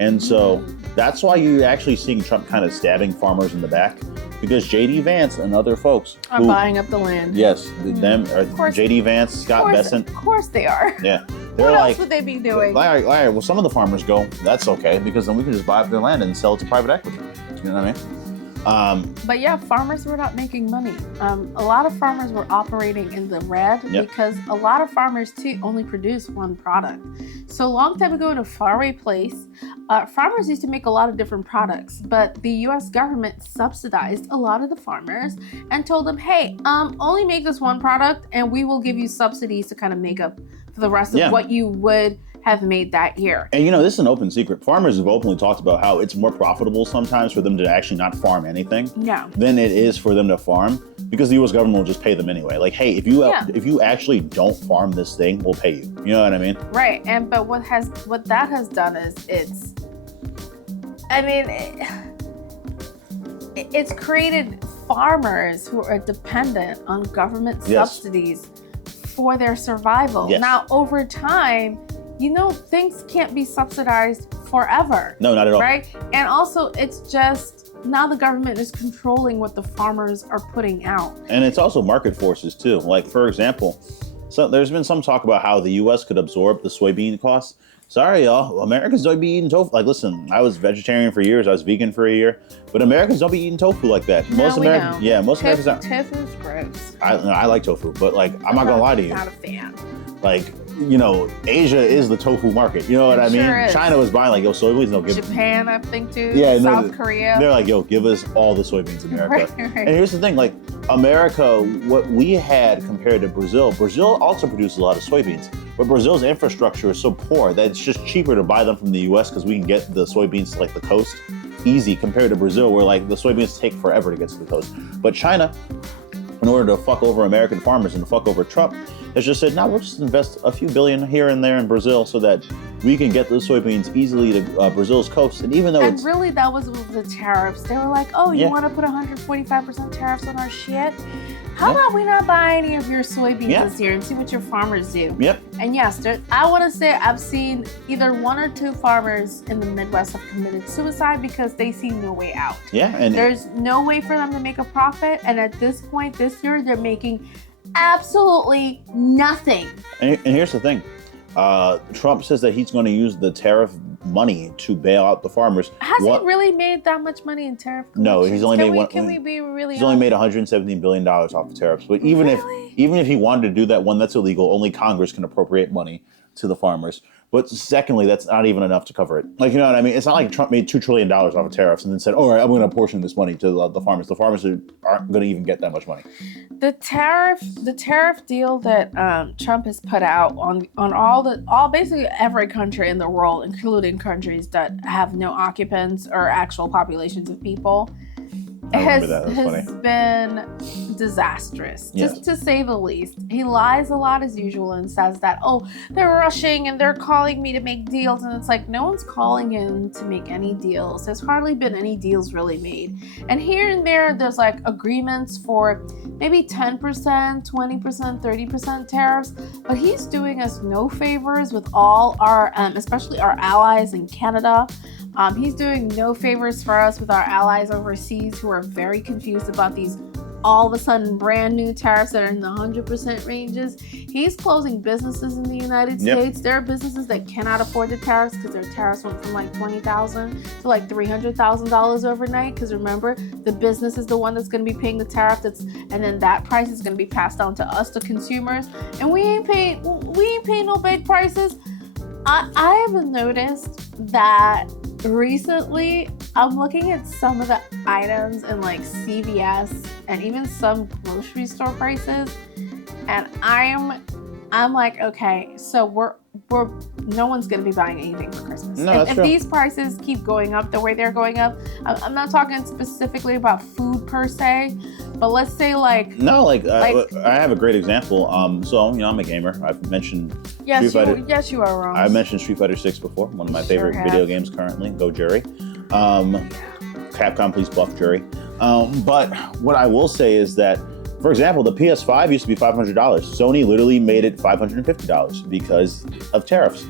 And so that's why you're actually seeing Trump kind of stabbing farmers in the back. Because J.D. Vance and other folks are buying up the land. Yes, them are J.D. Vance, Scott Bessent. Of course they are. Yeah. What else would they be doing? All right, well, some of the farmers go, that's okay, because then we can just buy up their land and sell it to private equity. You know what I mean? But yeah, farmers were not making money. A lot of farmers were operating in the red because a lot of farmers too only produce one product. So a long time ago in a faraway place, farmers used to make a lot of different products, but the U.S. government subsidized a lot of the farmers and told them, hey, only make this one product and we will give you subsidies to kind of make up for the rest of what you would have made that year. And this is an open secret. Farmers have openly talked about how it's more profitable sometimes for them to actually not farm anything than it is for them to farm, because the U.S. government will just pay them anyway. Like, hey, if you actually don't farm this thing, we'll pay you. You know what I mean? Right. But what that has done is it's created farmers who are dependent on government subsidies for their survival. Yes. Now, over time, things can't be subsidized forever. No, not at all. Right? And also, it's just now the government is controlling what the farmers are putting out. And it's also market forces too. Like, for example, so there's been some talk about how the U.S. could absorb the soybean costs. Sorry, y'all. Americans don't be eating tofu. Like, listen, I was vegetarian for years. I was vegan for a year. But Americans don't be eating tofu like that. Most Americans aren't. Tofu's gross. I like tofu, but like, I'm not gonna lie to you. Not a fan. Like, Asia is the tofu market. You know what I mean? Sure is. China was buying like, soybeans. They'll give Japan, I think too. Yeah, South Korea. They're like, give us all the soybeans, America. Right. And here's the thing, like, America, what we had compared to Brazil also produces a lot of soybeans, but Brazil's infrastructure is so poor that it's just cheaper to buy them from the U.S. because we can get the soybeans to like the coast easy compared to Brazil, where like the soybeans take forever to get to the coast. But China, in order to fuck over American farmers and to fuck over Trump, has just said, no, we'll just invest a few billion here and there in Brazil so that we can get those soybeans easily to Brazil's coast. And even though really that was the tariffs. They were like, oh, you want to put 145% tariffs on our shit? How about we not buy any of your soybeans Yeah. this year and see what your farmers do? Yep. And yes, I want to say I've seen either 1 or 2 farmers in the Midwest have committed suicide because they see no way out. Yeah. And there's no way for them to make a profit. And at this point this year, they're making absolutely nothing. And here's the thing. Trump says that he's going to use the tariff money to bail out the farmers. Has he really made that much money in tariff collections? No, he's only made Can we be really He's only made $117 billion off of tariffs. But even if he wanted to do that, one, that's illegal. Only Congress can appropriate money to the farmers. But secondly, that's not even enough to cover it. Like, you know what I mean? It's not like Trump made $2 trillion off of tariffs and then said, all right, I'm going to apportion this money to the farmers. The farmers aren't going to even get that much money. The tariff deal that Trump has put out on basically every country in the world, including countries that have no occupants or actual populations of people, has been disastrous, just to say the least. He lies a lot as usual and says that, oh, they're rushing and they're calling me to make deals. And it's like, no one's calling him to make any deals. There's hardly been any deals really made. And here and there's like agreements for maybe 10%, 20%, 30% tariffs. But he's doing us no favors with all our, especially our allies in Canada. He's doing no favors for us with our allies overseas who are very confused about these all of a sudden brand new tariffs that are in the 100% ranges. He's closing businesses in the United States. There are businesses that cannot afford the tariffs because their tariffs went from like $20,000 to like $300,000 overnight. Because remember, the business is the one that's going to be paying the tariff, and then that price is going to be passed on to us, the consumers, and we ain't paying no big prices. I have noticed that recently I'm looking at some of the items in like CVS and even some grocery store prices, and I'm like, okay, so we're no one's going to be buying anything for Christmas. No, if these prices keep going up the way they're going up, I'm not talking specifically about food per se, but let's say I have a great example. So, you know, I'm a gamer. I've mentioned Yes, you are wrong. I mentioned Street Fighter 6 before, one of my favorite video games currently. Go Jury. Capcom, please buff Jury. But what I will say is that, for example, the PS5 used to be $500. Sony literally made it $550 because of tariffs.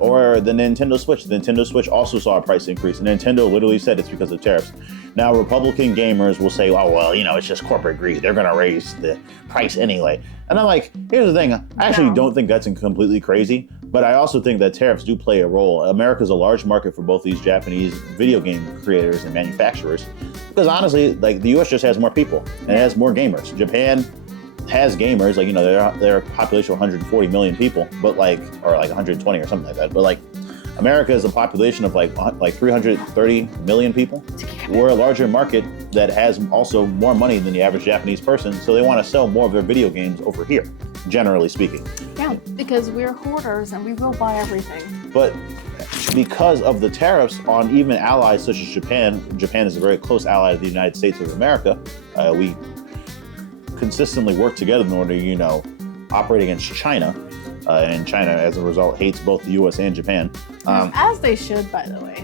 Or the Nintendo Switch. The Nintendo Switch also saw a price increase, and Nintendo literally said it's because of tariffs. Now, Republican gamers will say, oh, well, you know, it's just corporate greed. They're going to raise the price anyway. And I'm like, here's the thing. I actually don't think that's completely crazy, but I also think that tariffs do play a role. America's a large market for both these Japanese video game creators and manufacturers, because honestly, like, the U.S. just has more people and it has more gamers. Japan has gamers, like, you know, they're a population of 140 million people, but or 120 or something like that. But like, America is a population of like 330 million people. We're a larger market that has also more money than the average Japanese person, so they want to sell more of their video games over here, generally speaking. Yeah, because we're hoarders and we will buy everything. But because of the tariffs on even allies such as Japan is a very close ally of the United States of America. We consistently work together in order to, you know, operate against China. And China, as a result, hates both the U.S. and Japan. As they should, by the way.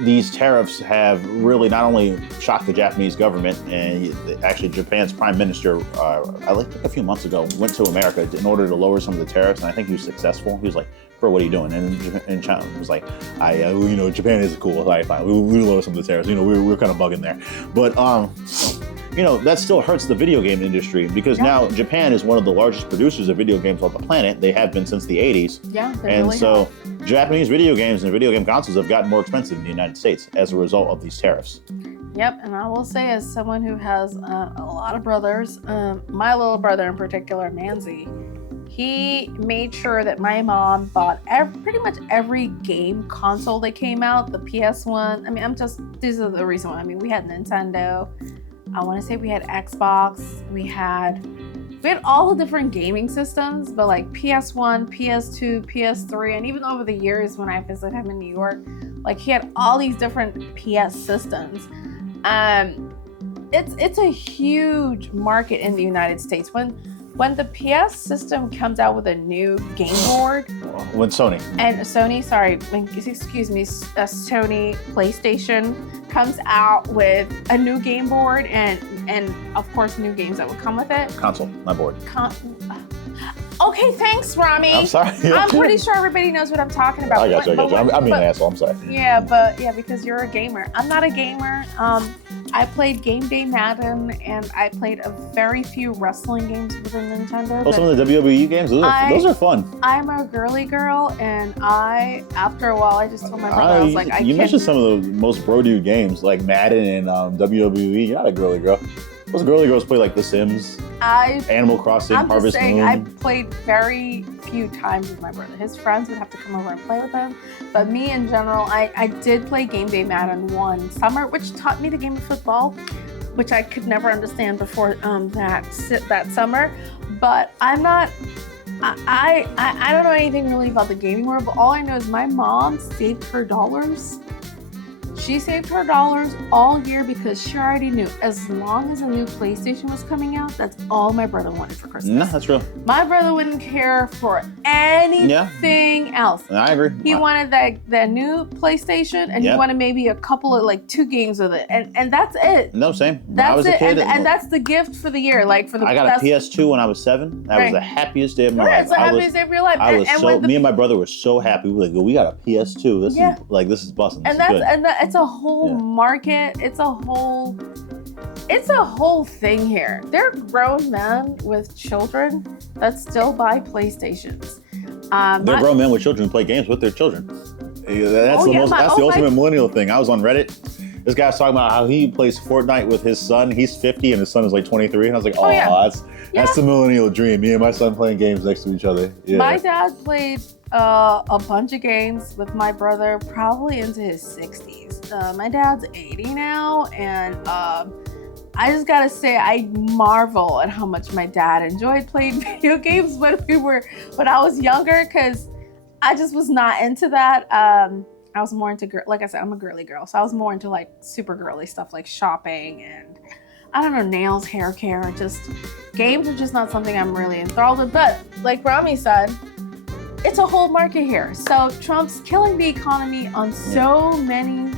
These tariffs have really not only shocked the Japanese government, and actually Japan's prime minister, I think a few months ago, went to America in order to lower some of the tariffs, and I think he was successful. He was like, bro, what are you doing? And China was like, you know, Japan is cool. All right, fine. We'll lower some of the tariffs. You know, we're kind of bugging there. But, you know, that still hurts the video game industry, because now Japan is one of the largest producers of video games on the planet. They have been since the 80s. Yeah, they and really so have. Japanese video games and video game consoles have gotten more expensive in the United States as a result of these tariffs. Yep, and I will say, as someone who has a lot of brothers, my little brother in particular, Manzi, he made sure that my mom bought pretty much every game console that came out, the PS1. I mean, these are the reason why. I mean, we had Nintendo. I want to say we had Xbox. We had all the different gaming systems, but like PS1, PS2, PS3, and even over the years when I visited him in New York, like, he had all these different PS systems. It's a huge market in the United States. When when the PS system comes out with a new game board, When Sony Sony PlayStation comes out with a new game board and of course new games that will come with it. console, my board. Okay, thanks, Rami. I'm sorry. I'm pretty sure everybody knows what I'm talking about. I got you. I'm being an asshole. I'm sorry. Yeah, because you're a gamer. I'm not a gamer. I played Game Day Madden, and I played a very few wrestling games within Nintendo. Oh, some of the WWE games? Those are fun. I'm a girly girl, and after a while, I just told my brother, I was like, You mentioned some of the most bro dude games, like Madden and WWE. You're not a girly girl. Most girly girls play like The Sims, Animal Crossing, Harvest Moon. I played very few times with my brother. His friends would have to come over and play with him. But me in general, I did play Game Day Madden one summer, which taught me the game of football, which I could never understand before that summer. But I'm not, I don't know anything really about the gaming world, but all I know is my mom saved her dollars. She saved her dollars all year because she already knew as long as a new PlayStation was coming out, that's all my brother wanted for Christmas. No, that's real. My brother wouldn't care for anything else. I agree. He wanted that new PlayStation, and he wanted maybe a couple of 2 games with it, and that's it. No, same. When that's I was a kid, and that's the gift for the year. I got a PS2 when I was 7. That was the happiest day of my life. It's the happiest day of your life. Me and my brother were so happy. We were like, we got a PS2. This is busting. It's a whole market. It's a whole thing here. There are grown men with children that still buy PlayStations. There are grown men with children who play games with their children. That's the ultimate millennial thing. I was on Reddit. This guy's talking about how he plays Fortnite with his son. He's 50 and his son is like 23. And I was like, that's the millennial dream. Me and my son playing games next to each other. Yeah. My dad played a bunch of games with my brother, probably into his 60s. My dad's 80 now, and I just gotta say, I marvel at how much my dad enjoyed playing video games when I was younger, because I just was not into that. I was more into, like I said, I'm a girly girl, so I was more into super girly stuff like shopping and, I don't know, nails, hair care. Just games are just not something I'm really enthralled with. But like Rami said, it's a whole market here. So Trump's killing the economy on so many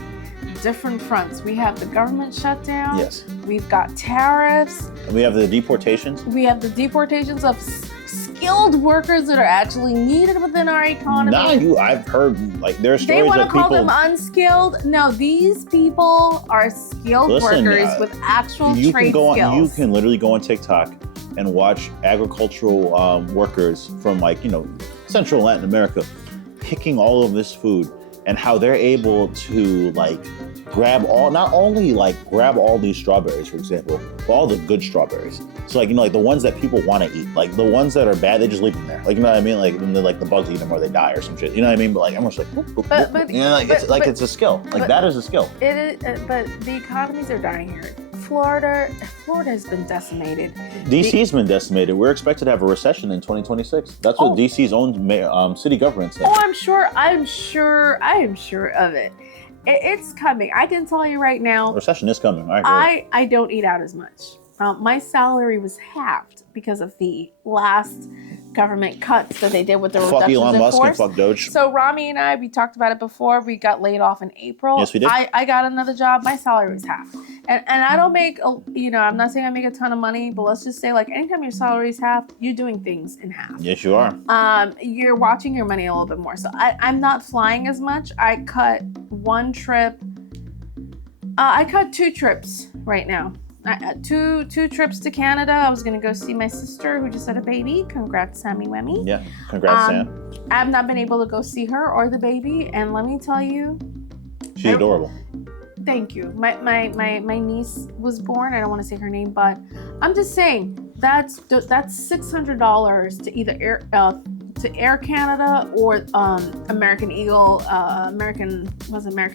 different fronts. We have the government shutdown. Yes. We've got tariffs. And we have the deportations. We have the deportations of skilled workers that are actually needed within our economy. I've heard there's stories of people. They want to call them unskilled. No, these people are skilled workers with actual trade skills. You can literally go on TikTok and watch agricultural workers from Central Latin America picking all of this food, and how they're able to grab all these strawberries, for example, all the good strawberries. So the ones that people want to eat, the ones that are bad, they just leave them there. You know what I mean? And the bugs eat them or they die or some shit. You know what I mean? But I'm just boop, boop, boop. It's a skill. That is a skill. It is, but the economies are dying here. Florida has been decimated. DC's been decimated. We're expected to have a recession in 2026. That's what DC's own city government said. Oh, I am sure of it. It's coming. I can tell you right now. Recession is coming. I don't eat out as much. My salary was halved because of the last government cuts that they did with the reductions in force. Fuck Elon Musk and fuck Doge. So Rami and I, we talked about it before. We got laid off in April. Yes, we did. I got another job. My salary was half. And I don't make, I'm not saying I make a ton of money, but let's just say anytime your salary is half, you're doing things in half. Yes, you are. You're watching your money a little bit more. So I'm not flying as much. I cut one trip. I cut 2 trips right now. Two trips to Canada. I was gonna go see my sister who just had a baby. Congrats, Sammy Wemmy. Yeah, congrats, Sam. I've not been able to go see her or the baby, and let me tell you, she's adorable. Thank you. My niece was born. I don't want to say her name, but I'm just saying that's $600 to either Air Canada or American Eagle, American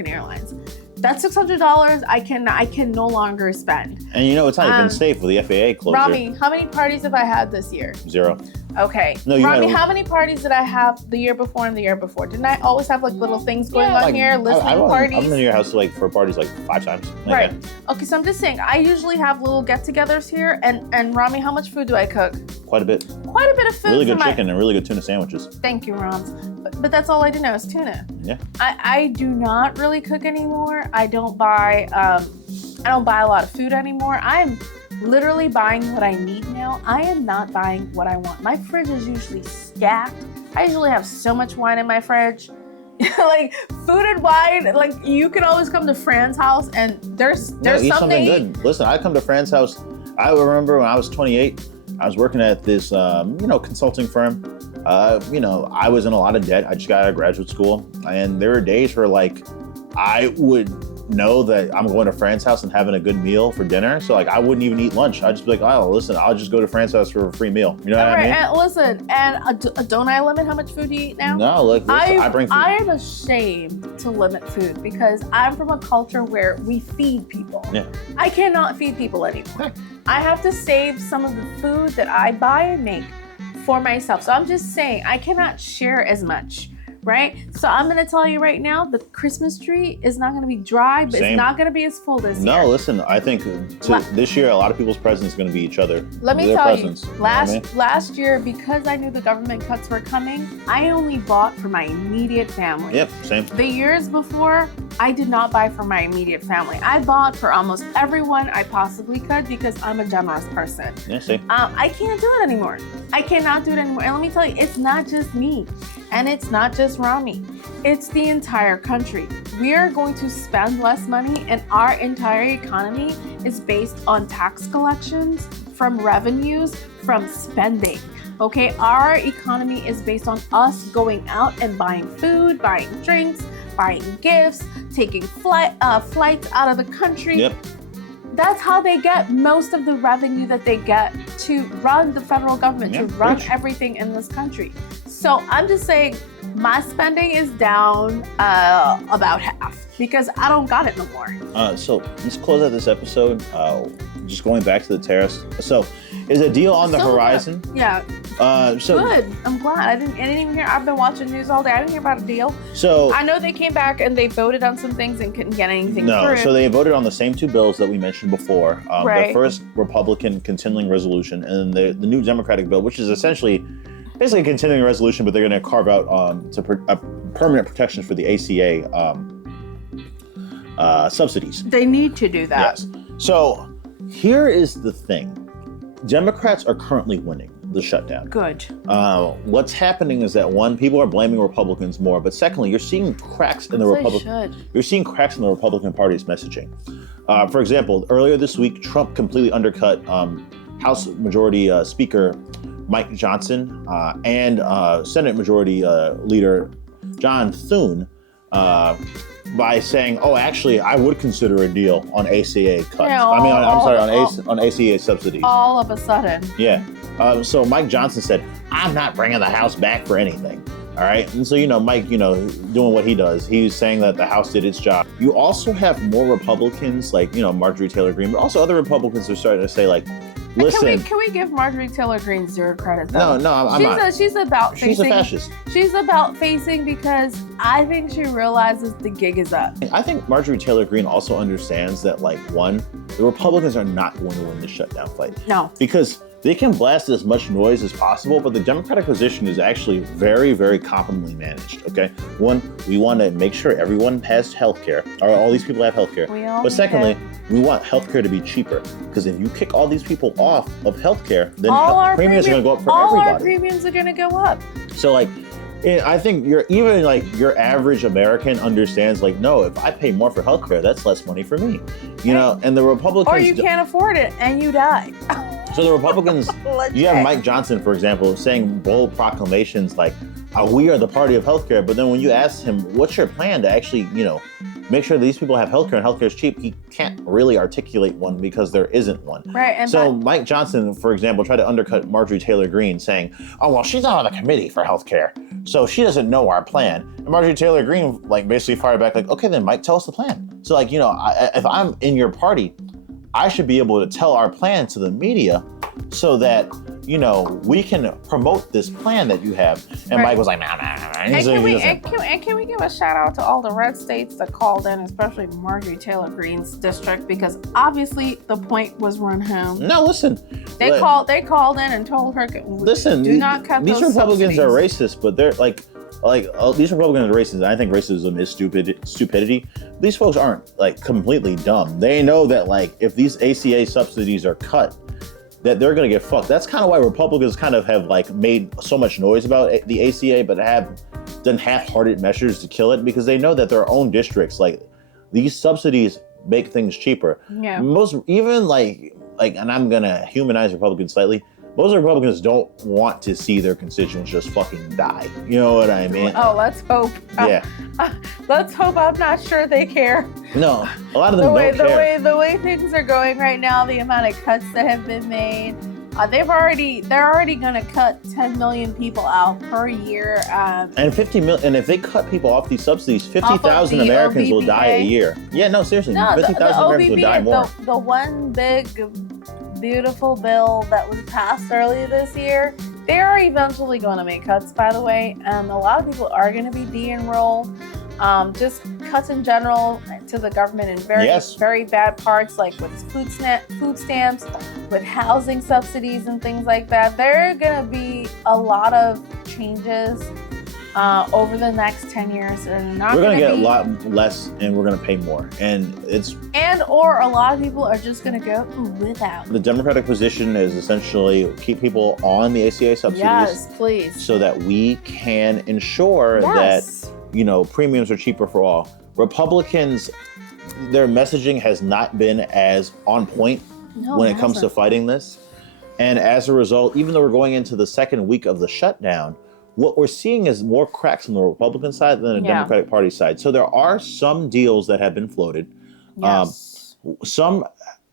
Airlines. That's $600 I can no longer spend. And it's not even safe with the FAA closure. Rami, how many parties have I had this year? 0. Okay. No, you Rami, had- how many parties did I have the year before and the year before? Didn't I always have like little things going on like, here, listening parties? I've been to your house like for parties like 5 times. Right. Okay, so I'm just saying, I usually have little get-togethers here, and Rami, how much food do I cook? Quite a bit. Quite a bit of food. Really good chicken and really good tuna sandwiches. Thank you, Rams. But that's all I do now is tuna. Yeah. I do not really cook anymore. I don't buy a lot of food anymore. I'm literally buying what I need now. I am not buying what I want. My fridge is usually stacked. I usually have so much wine in my fridge. Like food and wine, like you can always come to Fran's house and there's eat something good. Listen, I come to Fran's house. I remember when I was 28, I was working at this consulting firm. I was in a lot of debt. I just got out of graduate school, and there were days where like I would know that I'm going to Fran's house and having a good meal for dinner. So like I wouldn't even eat lunch. I'd just be like, oh, listen, I'll just go to Fran's house for a free meal. You know what I mean? And listen, don't I limit how much food you eat now? No, look, I bring food. I am ashamed to limit food because I'm from a culture where we feed people. Yeah. I cannot feed people anymore. Okay. I have to save some of the food that I buy and make for myself. So I'm just saying I cannot share as much. Right? So I'm going to tell you right now, the Christmas tree is not going to be dry, but Same. It's not going to be as full this year. No, listen, I think this year, a lot of people's presents are going to be each other. Let me Their tell presents, you, know what I mean? last year, because I knew the government cuts were coming, I only bought for my immediate family. Yep, same. The years before, I did not buy for my immediate family. I bought for almost everyone I possibly could because I'm a generous person. Yeah, same. I can't do it anymore. I cannot do it anymore. And let me tell you, it's not just me. And it's not just Rami. It's the entire country. We are going to spend less money, and our entire economy is based on tax collections, from revenues, from spending. Okay, our economy is based on us going out and buying food, buying drinks, buying gifts, taking flights out of the country. Yep. That's how they get most of the revenue that they get to run the federal government, to run everything in this country. So I'm just saying my spending is down about half because I don't got it no more. So let's close out this episode. Just going back to the tariffs. So is a deal on the horizon? Yeah. So good. I'm glad. I didn't even hear. I've been watching news all day. I didn't hear about a deal. So I know they came back and they voted on some things and couldn't get anything through. So they voted on the same 2 bills that we mentioned before. Right. The first Republican continuing resolution and the new Democratic bill, which is basically a continuing resolution, but they're going to carve out permanent protections for the ACA subsidies. They need to do that. Yes. So here is the thing. Democrats are currently winning the shutdown. Good. What's happening is that one, people are blaming Republicans more, but secondly, you're seeing cracks in the Republican Party's messaging. For example, earlier this week, Trump completely undercut House Majority Speaker Mike Johnson and Senate Majority Leader John Thune by saying, "Oh, actually, I would consider a deal on ACA cuts. Yeah, on ACA subsidies." All of a sudden. Yeah. So Mike Johnson said, "I'm not bringing the House back for anything." All right. And so, Mike, doing what he does, he's saying that the House did its job. You also have more Republicans like, Marjorie Taylor Greene, but also other Republicans are starting to say like, listen. Can we give Marjorie Taylor Greene zero credit though? No, I'm not. She's about facing. She's a fascist. She's about facing because I think she realizes the gig is up. I think Marjorie Taylor Greene also understands that, like, one, the Republicans are not going to win the shutdown fight. No. Because they can blast as much noise as possible, but the Democratic position is actually very, very competently managed, okay? One, we want to make sure everyone has health care, or all these people have health care. But secondly, we want health care to be cheaper, because if you kick all these people off of health care, then premiums are going to go up for everybody. All our premiums are going to go up. So, like, I think your average American understands, like, no, if I pay more for healthcare, that's less money for me, and the Republicans. Or you can't afford it and you die. So the Republicans, you have Mike Johnson, for example, saying bold proclamations like, we are the party of healthcare. But then when you ask him, what's your plan to actually, make sure that these people have healthcare and healthcare is cheap, he can't really articulate one because there isn't one. Right. And so Mike Johnson, for example, tried to undercut Marjorie Taylor Greene saying, oh, well, she's not on the committee for healthcare, so she doesn't know our plan. And Marjorie Taylor Greene, basically fired back like, okay, then Mike, tell us the plan. So if I'm in your party, I should be able to tell our plan to the media so that, you know, we can promote this plan that you have. And Mike was like, nah. And can we give a shout out to all the red states that called in, especially Marjorie Taylor Greene's district, because obviously the point was run home. No, listen. They called in and told her, listen, do not cut those these Republicans subsidies. are racist, but they're like these Republicans are racist. And I think racism is stupidity. These folks aren't like completely dumb. They know that like if these ACA subsidies are cut, that they're going to get fucked. That's kind of why Republicans kind of have like made so much noise about the ACA, but have done half-hearted measures to kill it, because they know that their own districts, like these subsidies make things cheaper. Yeah. Most, even like, and I'm going to humanize Republicans slightly, most Republicans don't want to see their constituents just fucking die. You know what I mean? Oh, let's hope. Yeah. Let's hope. I'm not sure they care. No, a lot of them don't care. The way things are going right now, the amount of cuts that have been made, they're already going to cut 10 million people out per year. And 50 million. And if they cut people off these subsidies, 50,000 Americans will die a year. Yeah, no, seriously, 50,000 Americans will die more. The one big, beautiful bill that was passed earlier this year, they are eventually going to make cuts, by the way, and a lot of people are going to be de-enrolled. Just cuts in general to the government in very bad parts, like with food stamps, with housing subsidies and things like that. There are going to be a lot of changes over the next 10 years. And we're going to get a lot less and we're going to pay more. Or a lot of people are just going to go without. The Democratic position is essentially keep people on the ACA subsidies. Yes, please. So that we can ensure that, you know, premiums are cheaper for all. Republicans, their messaging has not been as on point when it comes to fighting this. And as a result, even though we're going into the second week of the shutdown, what we're seeing is more cracks on the Republican side than the Democratic Party side. So there are some deals that have been floated. Yes. Some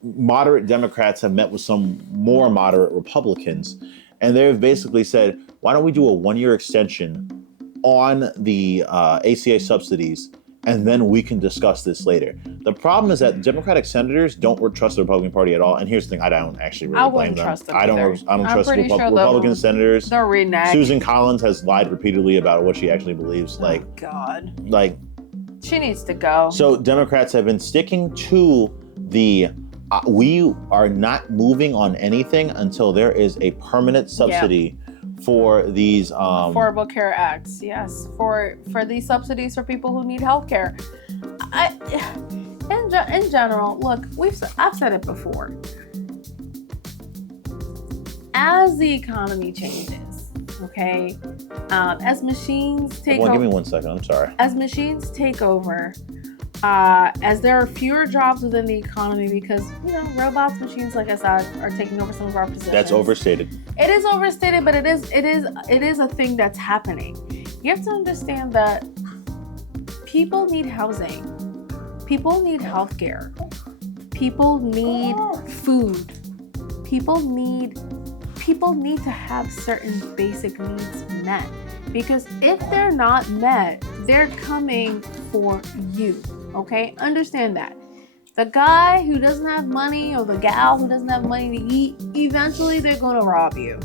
moderate Democrats have met with some more moderate Republicans, and they've basically said, why don't we do a 1-year extension on the ACA subsidies, and then we can discuss this later. The problem is that Democratic senators don't trust the Republican Party at all. And here's the thing, I don't actually really blame them. I don't trust Republican senators. They're reneged. Susan Collins has lied repeatedly about what she actually believes. She needs to go. So Democrats have been sticking to the we are not moving on anything until there is a permanent subsidy for these Affordable Care Acts. Yes, for these subsidies for people who need health care. In general, look, I've said it before. As the economy changes, okay, as machines take over. Give me 1 second. I'm sorry. As machines take over, as there are fewer jobs within the economy because, you know, robots, machines, like I said, are taking over some of our positions. That's overstated. It is overstated, but it is a thing that's happening. You have to understand that people need housing. People need healthcare. People need food. People need to have certain basic needs met. Because if they're not met, they're coming for you. Okay? Understand that. The guy who doesn't have money or the gal who doesn't have money to eat, eventually they're going to rob you.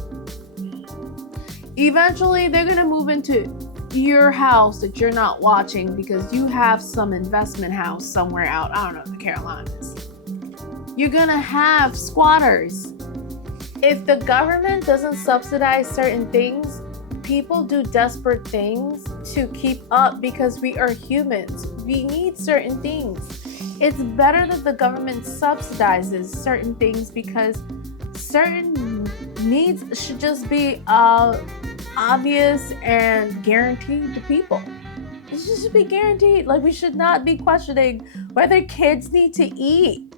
Eventually they're going to move into your house that you're not watching because you have some investment house somewhere out, I don't know, the Carolinas. You're going to have squatters. If the government doesn't subsidize certain things, people do desperate things to keep up because we are humans. We need certain things. It's better that the government subsidizes certain things because certain needs should just be obvious and guaranteed to people. It should be guaranteed. Like, we should not be questioning whether kids need to eat.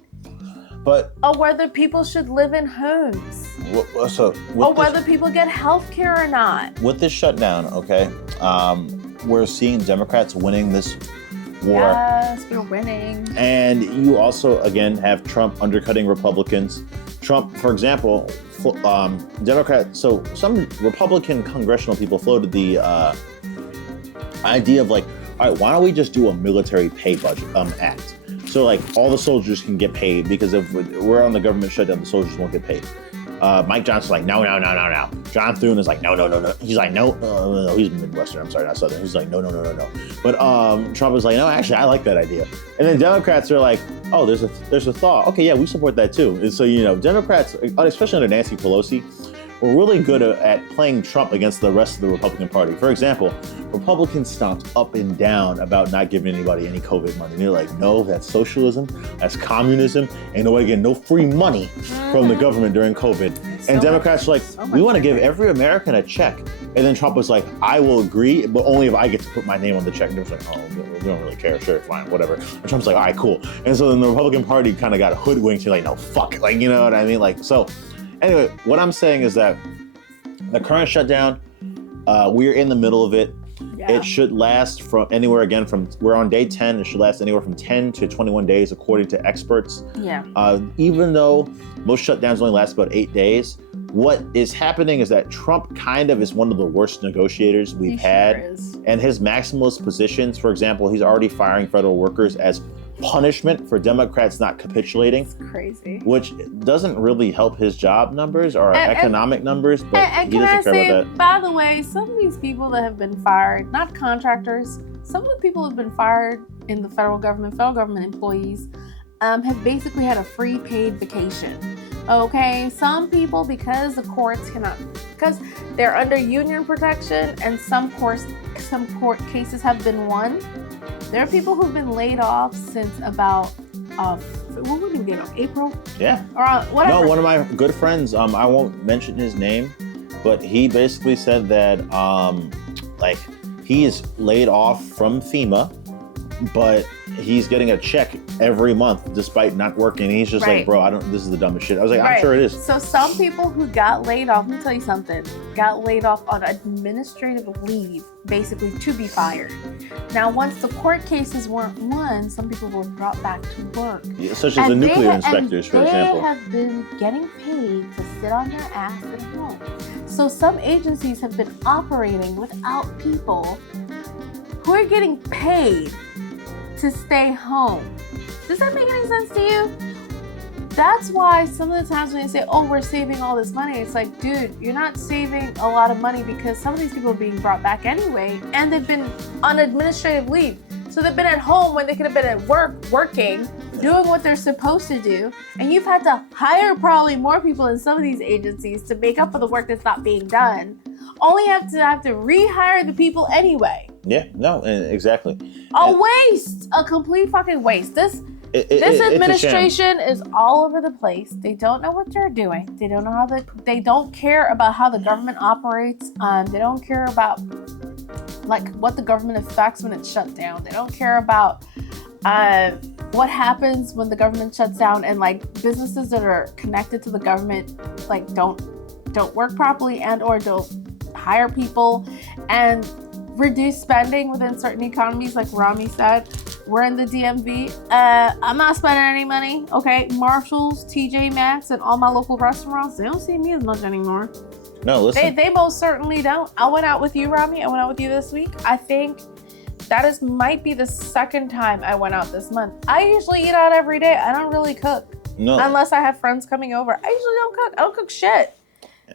Or whether people should live in homes. Or whether people get health care or not. With this shutdown, okay, we're seeing Democrats winning this war. Yes, we're winning. And you also, again, have Trump undercutting Republicans. Trump, for example, so some Republican congressional people floated the idea of like, all right, why don't we just do a military pay budget act? So like all the soldiers can get paid because if we're on the government shutdown, the soldiers won't get paid. Mike Johnson's like, no. John Thune is like, no. He's like, no. He's Midwestern. I'm sorry, not Southern. He's like, no. But Trump is like, no, actually, I like that idea. And then Democrats are like, oh, there's a thought. Okay, yeah, we support that too. And so, Democrats, especially under Nancy Pelosi, were really good at playing Trump against the rest of the Republican Party. For example, Republicans stomped up and down about not giving anybody any COVID money. They're like, no, that's socialism, that's communism, ain't nobody getting no free money from the government during COVID. And Democrats are like, we want to give every American a check. And then Trump was like, I will agree, but only if I get to put my name on the check. And they was like, oh, we don't really care, sure, fine, whatever. And Trump's like, all right, cool. And so then the Republican Party kind of got hoodwinked. You're like, no, fuck it. Like, you know what I mean? Like, so anyway, what I'm saying is that the current shutdown, we're in the middle of it. Yeah. It should last from we're on day 10, it should last anywhere from 10 to 21 days, according to experts. Yeah. Even though most shutdowns only last about 8 days, what is happening is that Trump kind of is one of the worst negotiators we've had. Sure is. And his maximalist positions, for example, he's already firing federal workers as punishment for Democrats not capitulating. It's crazy. Which doesn't really help his job numbers or economic numbers, but he doesn't care about that. By the way, some of these people that have been fired, not contractors, some of the people who have been fired in the federal government employees, have basically had a free paid vacation. Okay, some people, because the courts because they're under union protection and some court cases have been won. There are people who've been laid off since about, when would we get off? April? Yeah. Or whatever. No, one of my good friends, I won't mention his name, but he basically said that, he is laid off from FEMA, but he's getting a check every month despite not working. And he's just like, bro, this is the dumbest shit. I was like, I'm sure it is. So some people who got laid off, let me tell you something, got laid off on administrative leave, basically to be fired. Now, once the court cases weren't won, some people were brought back to work. Yeah, such as the nuclear inspectors, for example. They have been getting paid to sit on their ass at home. So some agencies have been operating without people who are getting paid to stay home. Does that make any sense to you? That's why some of the times when they say, oh, we're saving all this money, it's like, dude, you're not saving a lot of money because some of these people are being brought back anyway, and they've been on administrative leave. So they've been at home when they could have been at work, working, doing what they're supposed to do, and you've had to hire probably more people in some of these agencies to make up for the work that's not being done. Only have to rehire the people anyway. Yeah, no, exactly. A complete fucking waste. This administration is all over the place. They don't know what they're doing. They don't know they don't care about how the government operates. They don't care about what the government affects when it's shut down. They don't care about what happens when the government shuts down, and businesses that are connected to the government don't work properly and or don't hire people and reduce spending within certain economies. Like Rami said, we're in the DMV. I'm not spending any money. Okay, Marshalls, TJ Maxx, and all my local restaurants, they don't see me as much anymore. No, listen. They most certainly don't. I went out with you, Rami. I went out with you this week. I think that might be the second time I went out this month. I usually eat out every day. I don't really cook. No. Unless I have friends coming over. I usually don't cook. I don't cook shit.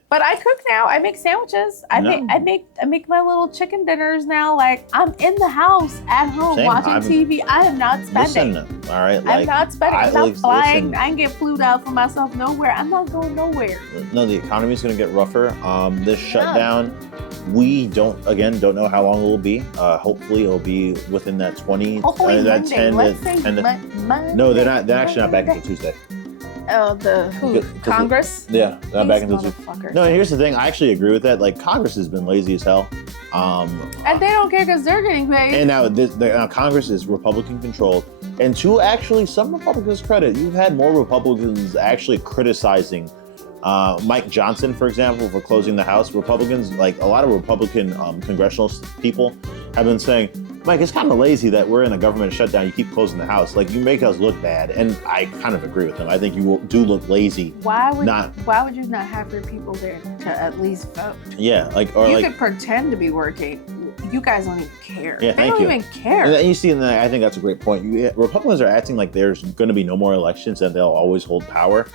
But I cook now. I make sandwiches. I make my little chicken dinners now. I'm in the house at home watching TV. I am not spending. Listen, all right. I'm not spending. I'm not flying. I can get flued out for myself nowhere. I'm not going nowhere. No, the economy's going to get rougher. This shutdown, we don't know how long it will be. Hopefully, it'll be within that 20. Hopefully, that Monday. 10 Let's say Monday. No, they're not. They're actually not back until Tuesday. Oh, Congress? Yeah, not back until Tuesday. No, and here's the thing. I actually agree with that. Congress has been lazy as hell. And they don't care because they're getting paid. And now Congress is Republican controlled. And to actually some Republicans' credit, you've had more Republicans actually criticizing Mike Johnson, for example, for closing the House. Republicans, a lot of Republican congressional people have been saying, Mike, it's kind of lazy that we're in a government shutdown. You keep closing the House. You make us look bad. And I kind of agree with them. I think you do look lazy. Why would you not have your people there to at least vote? Yeah, you could pretend to be working. You guys don't even care. Yeah, they don't even care. And you see, and I think that's a great point. Republicans are acting like there's going to be no more elections and they'll always hold power.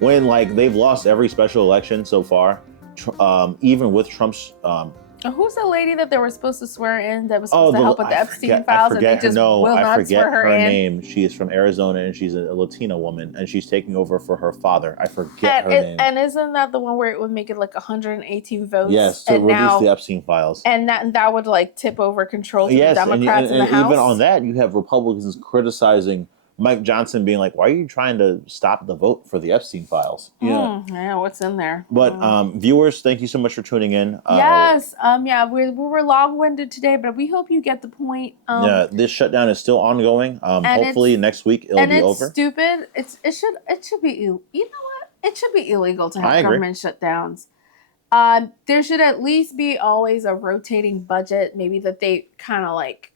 when like they've lost every special election so far, even with Trump's. Who's the lady that they were supposed to swear in that was supposed to help with the Epstein files, and they just will not swear her in? Name. She is from Arizona, and she's a Latina woman, and she's taking over for her father. I forget her name. And isn't that the one where it would make it like 118 votes? Yes, to reduce the Epstein files. And that would like tip over control to the Democrats in the House. Even on that, you have Republicans criticizing Mike Johnson, being like, "Why are you trying to stop the vote for the Epstein files?" Yeah, what's in there? But viewers, thank you so much for tuning in. Yes, we were long-winded today, but we hope you get the point. This shutdown is still ongoing. Hopefully next week it'll be over. Stupid. It should be. You know what? It should be illegal to have government shutdowns. There should at least be always a rotating budget, maybe that they kind of like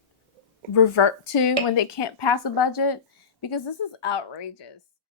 revert to when they can't pass a budget. Because this is outrageous.